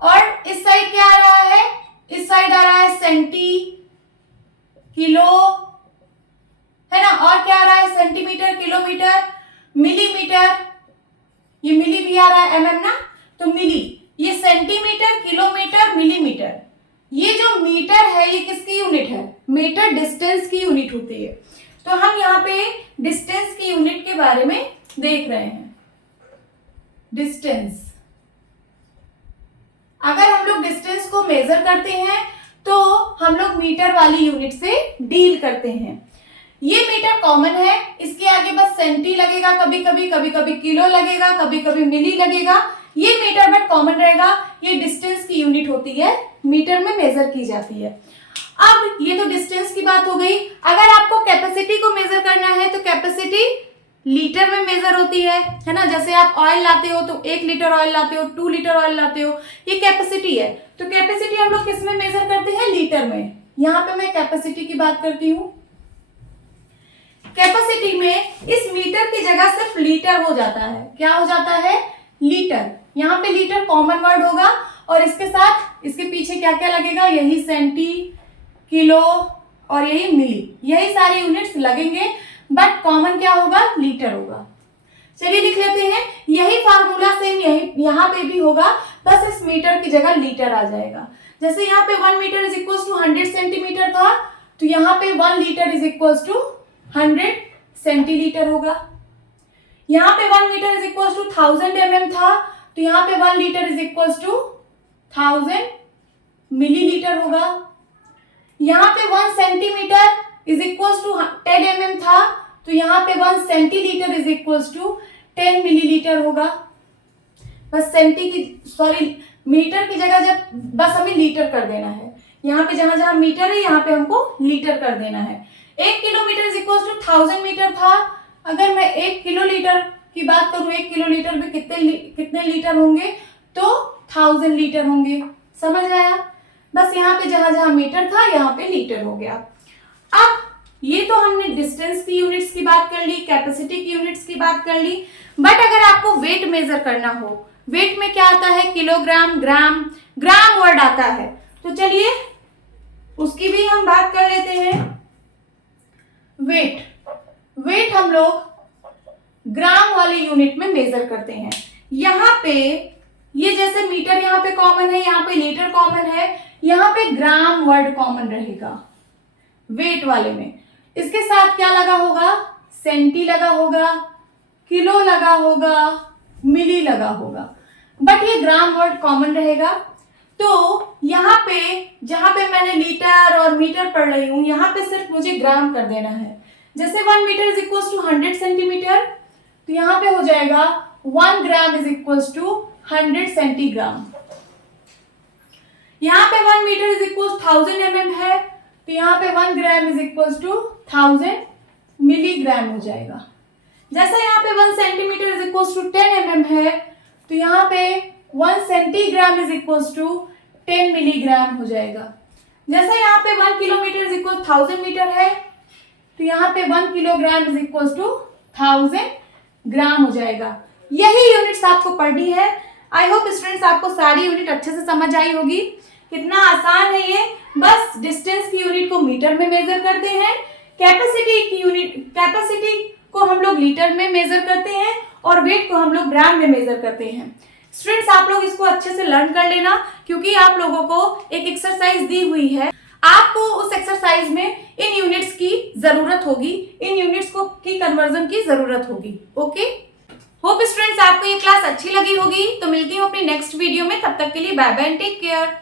और इस साइड क्या आ रहा है, इस साइड आ रहा है सेंटी, किलो, है ना, और क्या आ रहा है, सेंटीमीटर, किलोमीटर, मिलीमीटर, ये मिली भी आ रहा है, एमएम ना, तो मिली, ये सेंटीमीटर, किलोमीटर, मिलीमीटर। ये जो मीटर है ये किसकी यूनिट है, मीटर डिस्टेंस की यूनिट होती है। तो हम यहाँ पे डिस्टेंस की यूनिट के बारे में देख रहे हैं। डिस्टेंस, अगर हम लोग डिस्टेंस को मेजर करते हैं तो हम लोग मीटर वाली यूनिट से डील करते हैं। ये मीटर कॉमन है, इसके आगे बस सेंटी लगेगा, कभी कभी, कभी कभी किलो लगेगा, कभी कभी मिली लगेगा। ये मीटर बट कॉमन रहेगा। ये डिस्टेंस की यूनिट होती है, मीटर में मेजर की जाती है। अब ये तो डिस्टेंस की बात हो गई। अगर आपको कैपेसिटी को मेजर करना है तो कैपेसिटी लीटर में मेजर होती है ना। जैसे आप ऑयल लाते हो तो 1 लीटर ऑयल लाते हो, 2 लीटर ऑयल लाते हो, ये कैपेसिटी है। तो कैपेसिटी हम लोग किस में मेजर करते हैं, लीटर में। यहाँ पे मैं कैपेसिटी की बात करती हूँ। कैपेसिटी में इस मीटर की जगह सिर्फ लीटर हो जाता है। क्या हो जाता है, लीटर। यहाँ पे लीटर कॉमन वर्ड होगा और इसके साथ इसके पीछे क्या क्या लगेगा, यही सेंटी, किलो और यही मिली, यही सारे यूनिट्स लगेंगे, बट कॉमन क्या होगा, लीटर होगा। चलिए लिख लेते हैं। यही फार्मूला सेम यही यहाँ पे भी होगा, बस इस मीटर की जगह लीटर आ जाएगा। जैसे यहाँ पे 1 metre is equal to 100 centimetre था, तो यहाँ पे 1 litre is equal to 100 centilitre होगा। यहाँ पे 1 metre is equal to 1000 mm था, तो यहाँ पे 1 litre is equal to 1000 millilitre होगा। यहाँ पे 1 centimetre is equal to 10 mm था, तो यहाँ पे 1 centilitre is equal to 10 millilitre होगा। बस मीटर की जगह जब बस हमें लीटर कर देना है। यहाँ पे जहां जहां मीटर है यहाँ पे हमको लीटर कर देना है। 1 kilometre is equal to 1000 metre था। अगर मैं 1 किलो लीटर की बात करूं, 1 किलो लीटर में कितने लीटर होंगे, तो 1000 लीटर होंगे। समझ आया। बस यहाँ पे जहां जहां मीटर था यहाँ पे लीटर हो गया। अब ये तो हमने डिस्टेंस की यूनिट्स की बात कर ली, कैपेसिटी की यूनिट्स की बात कर ली। बट अगर आपको वेट मेजर करना हो, वेट में क्या आता है, किलोग्राम, ग्राम, ग्राम वर्ड आता है, तो चलिए उसकी भी हम बात कर लेते हैं। वेट हम लोग ग्राम वाली यूनिट में मेजर करते हैं। यहाँ पे ये जैसे मीटर यहाँ पे कॉमन है, यहाँ पे लीटर कॉमन है, यहाँ पे ग्राम वर्ड कॉमन रहेगा वेट वाले में। इसके साथ क्या लगा होगा, सेंटी लगा होगा, किलो लगा होगा, मिली लगा होगा, बट ये ग्राम वर्ड कॉमन रहेगा। तो यहाँ पे जहां पे मैंने लीटर और मीटर पढ़ रही हूं, यहाँ पे सिर्फ मुझे ग्राम कर देना है। जैसे 1 metre is equal to 100 centimetre, तो यहाँ पे हो जाएगा 1 gram is equal to 100 centigram. यहाँ पे 1 मीटर इज इक्वल 1000 mm है, तो यहाँ पे 1 gram is equal to 1000 milligram हो जाएगा। जैसे यहाँ पे 1 centimetre is equal to 10 mm है, तो यहाँ पे 1 centigram is equal to 10 milligram हो जाएगा। जैसे यहाँ पे 1 किलोमीटर इज इक्वल 1000 मीटर है, तो यहाँ पे 1 किलोग्राम इज इक्वल टू 1000 ग्राम हो जाएगा। यही यूनिट्स आपको पढ़नी है। आई होप स्टूडेंट्स आपको सारी यूनिट अच्छे से समझ आई होगी। कितना आसान है ये, बस डिस्टेंस की यूनिट को मीटर में मेजर करते हैं, कैपेसिटी को हम लोग लीटर में मेजर करते हैं और वेट को हम लोग ग्राम में मेजर करते हैं। स्टूडेंट्स आप लोग इसको अच्छे से लर्न कर लेना, क्योंकि आप लोगों को एक एक्सरसाइज दी हुई है, आपको उस एक्सरसाइज में इन यूनिट्स की जरूरत होगी, इन यूनिट्स को की कन्वर्जन की जरूरत होगी। ओके, होप स्टूडेंट्स आपको ये क्लास अच्छी लगी होगी। तो मिलती हूँ अपनी नेक्स्ट वीडियो में, तब तक के लिए bye bye and take care.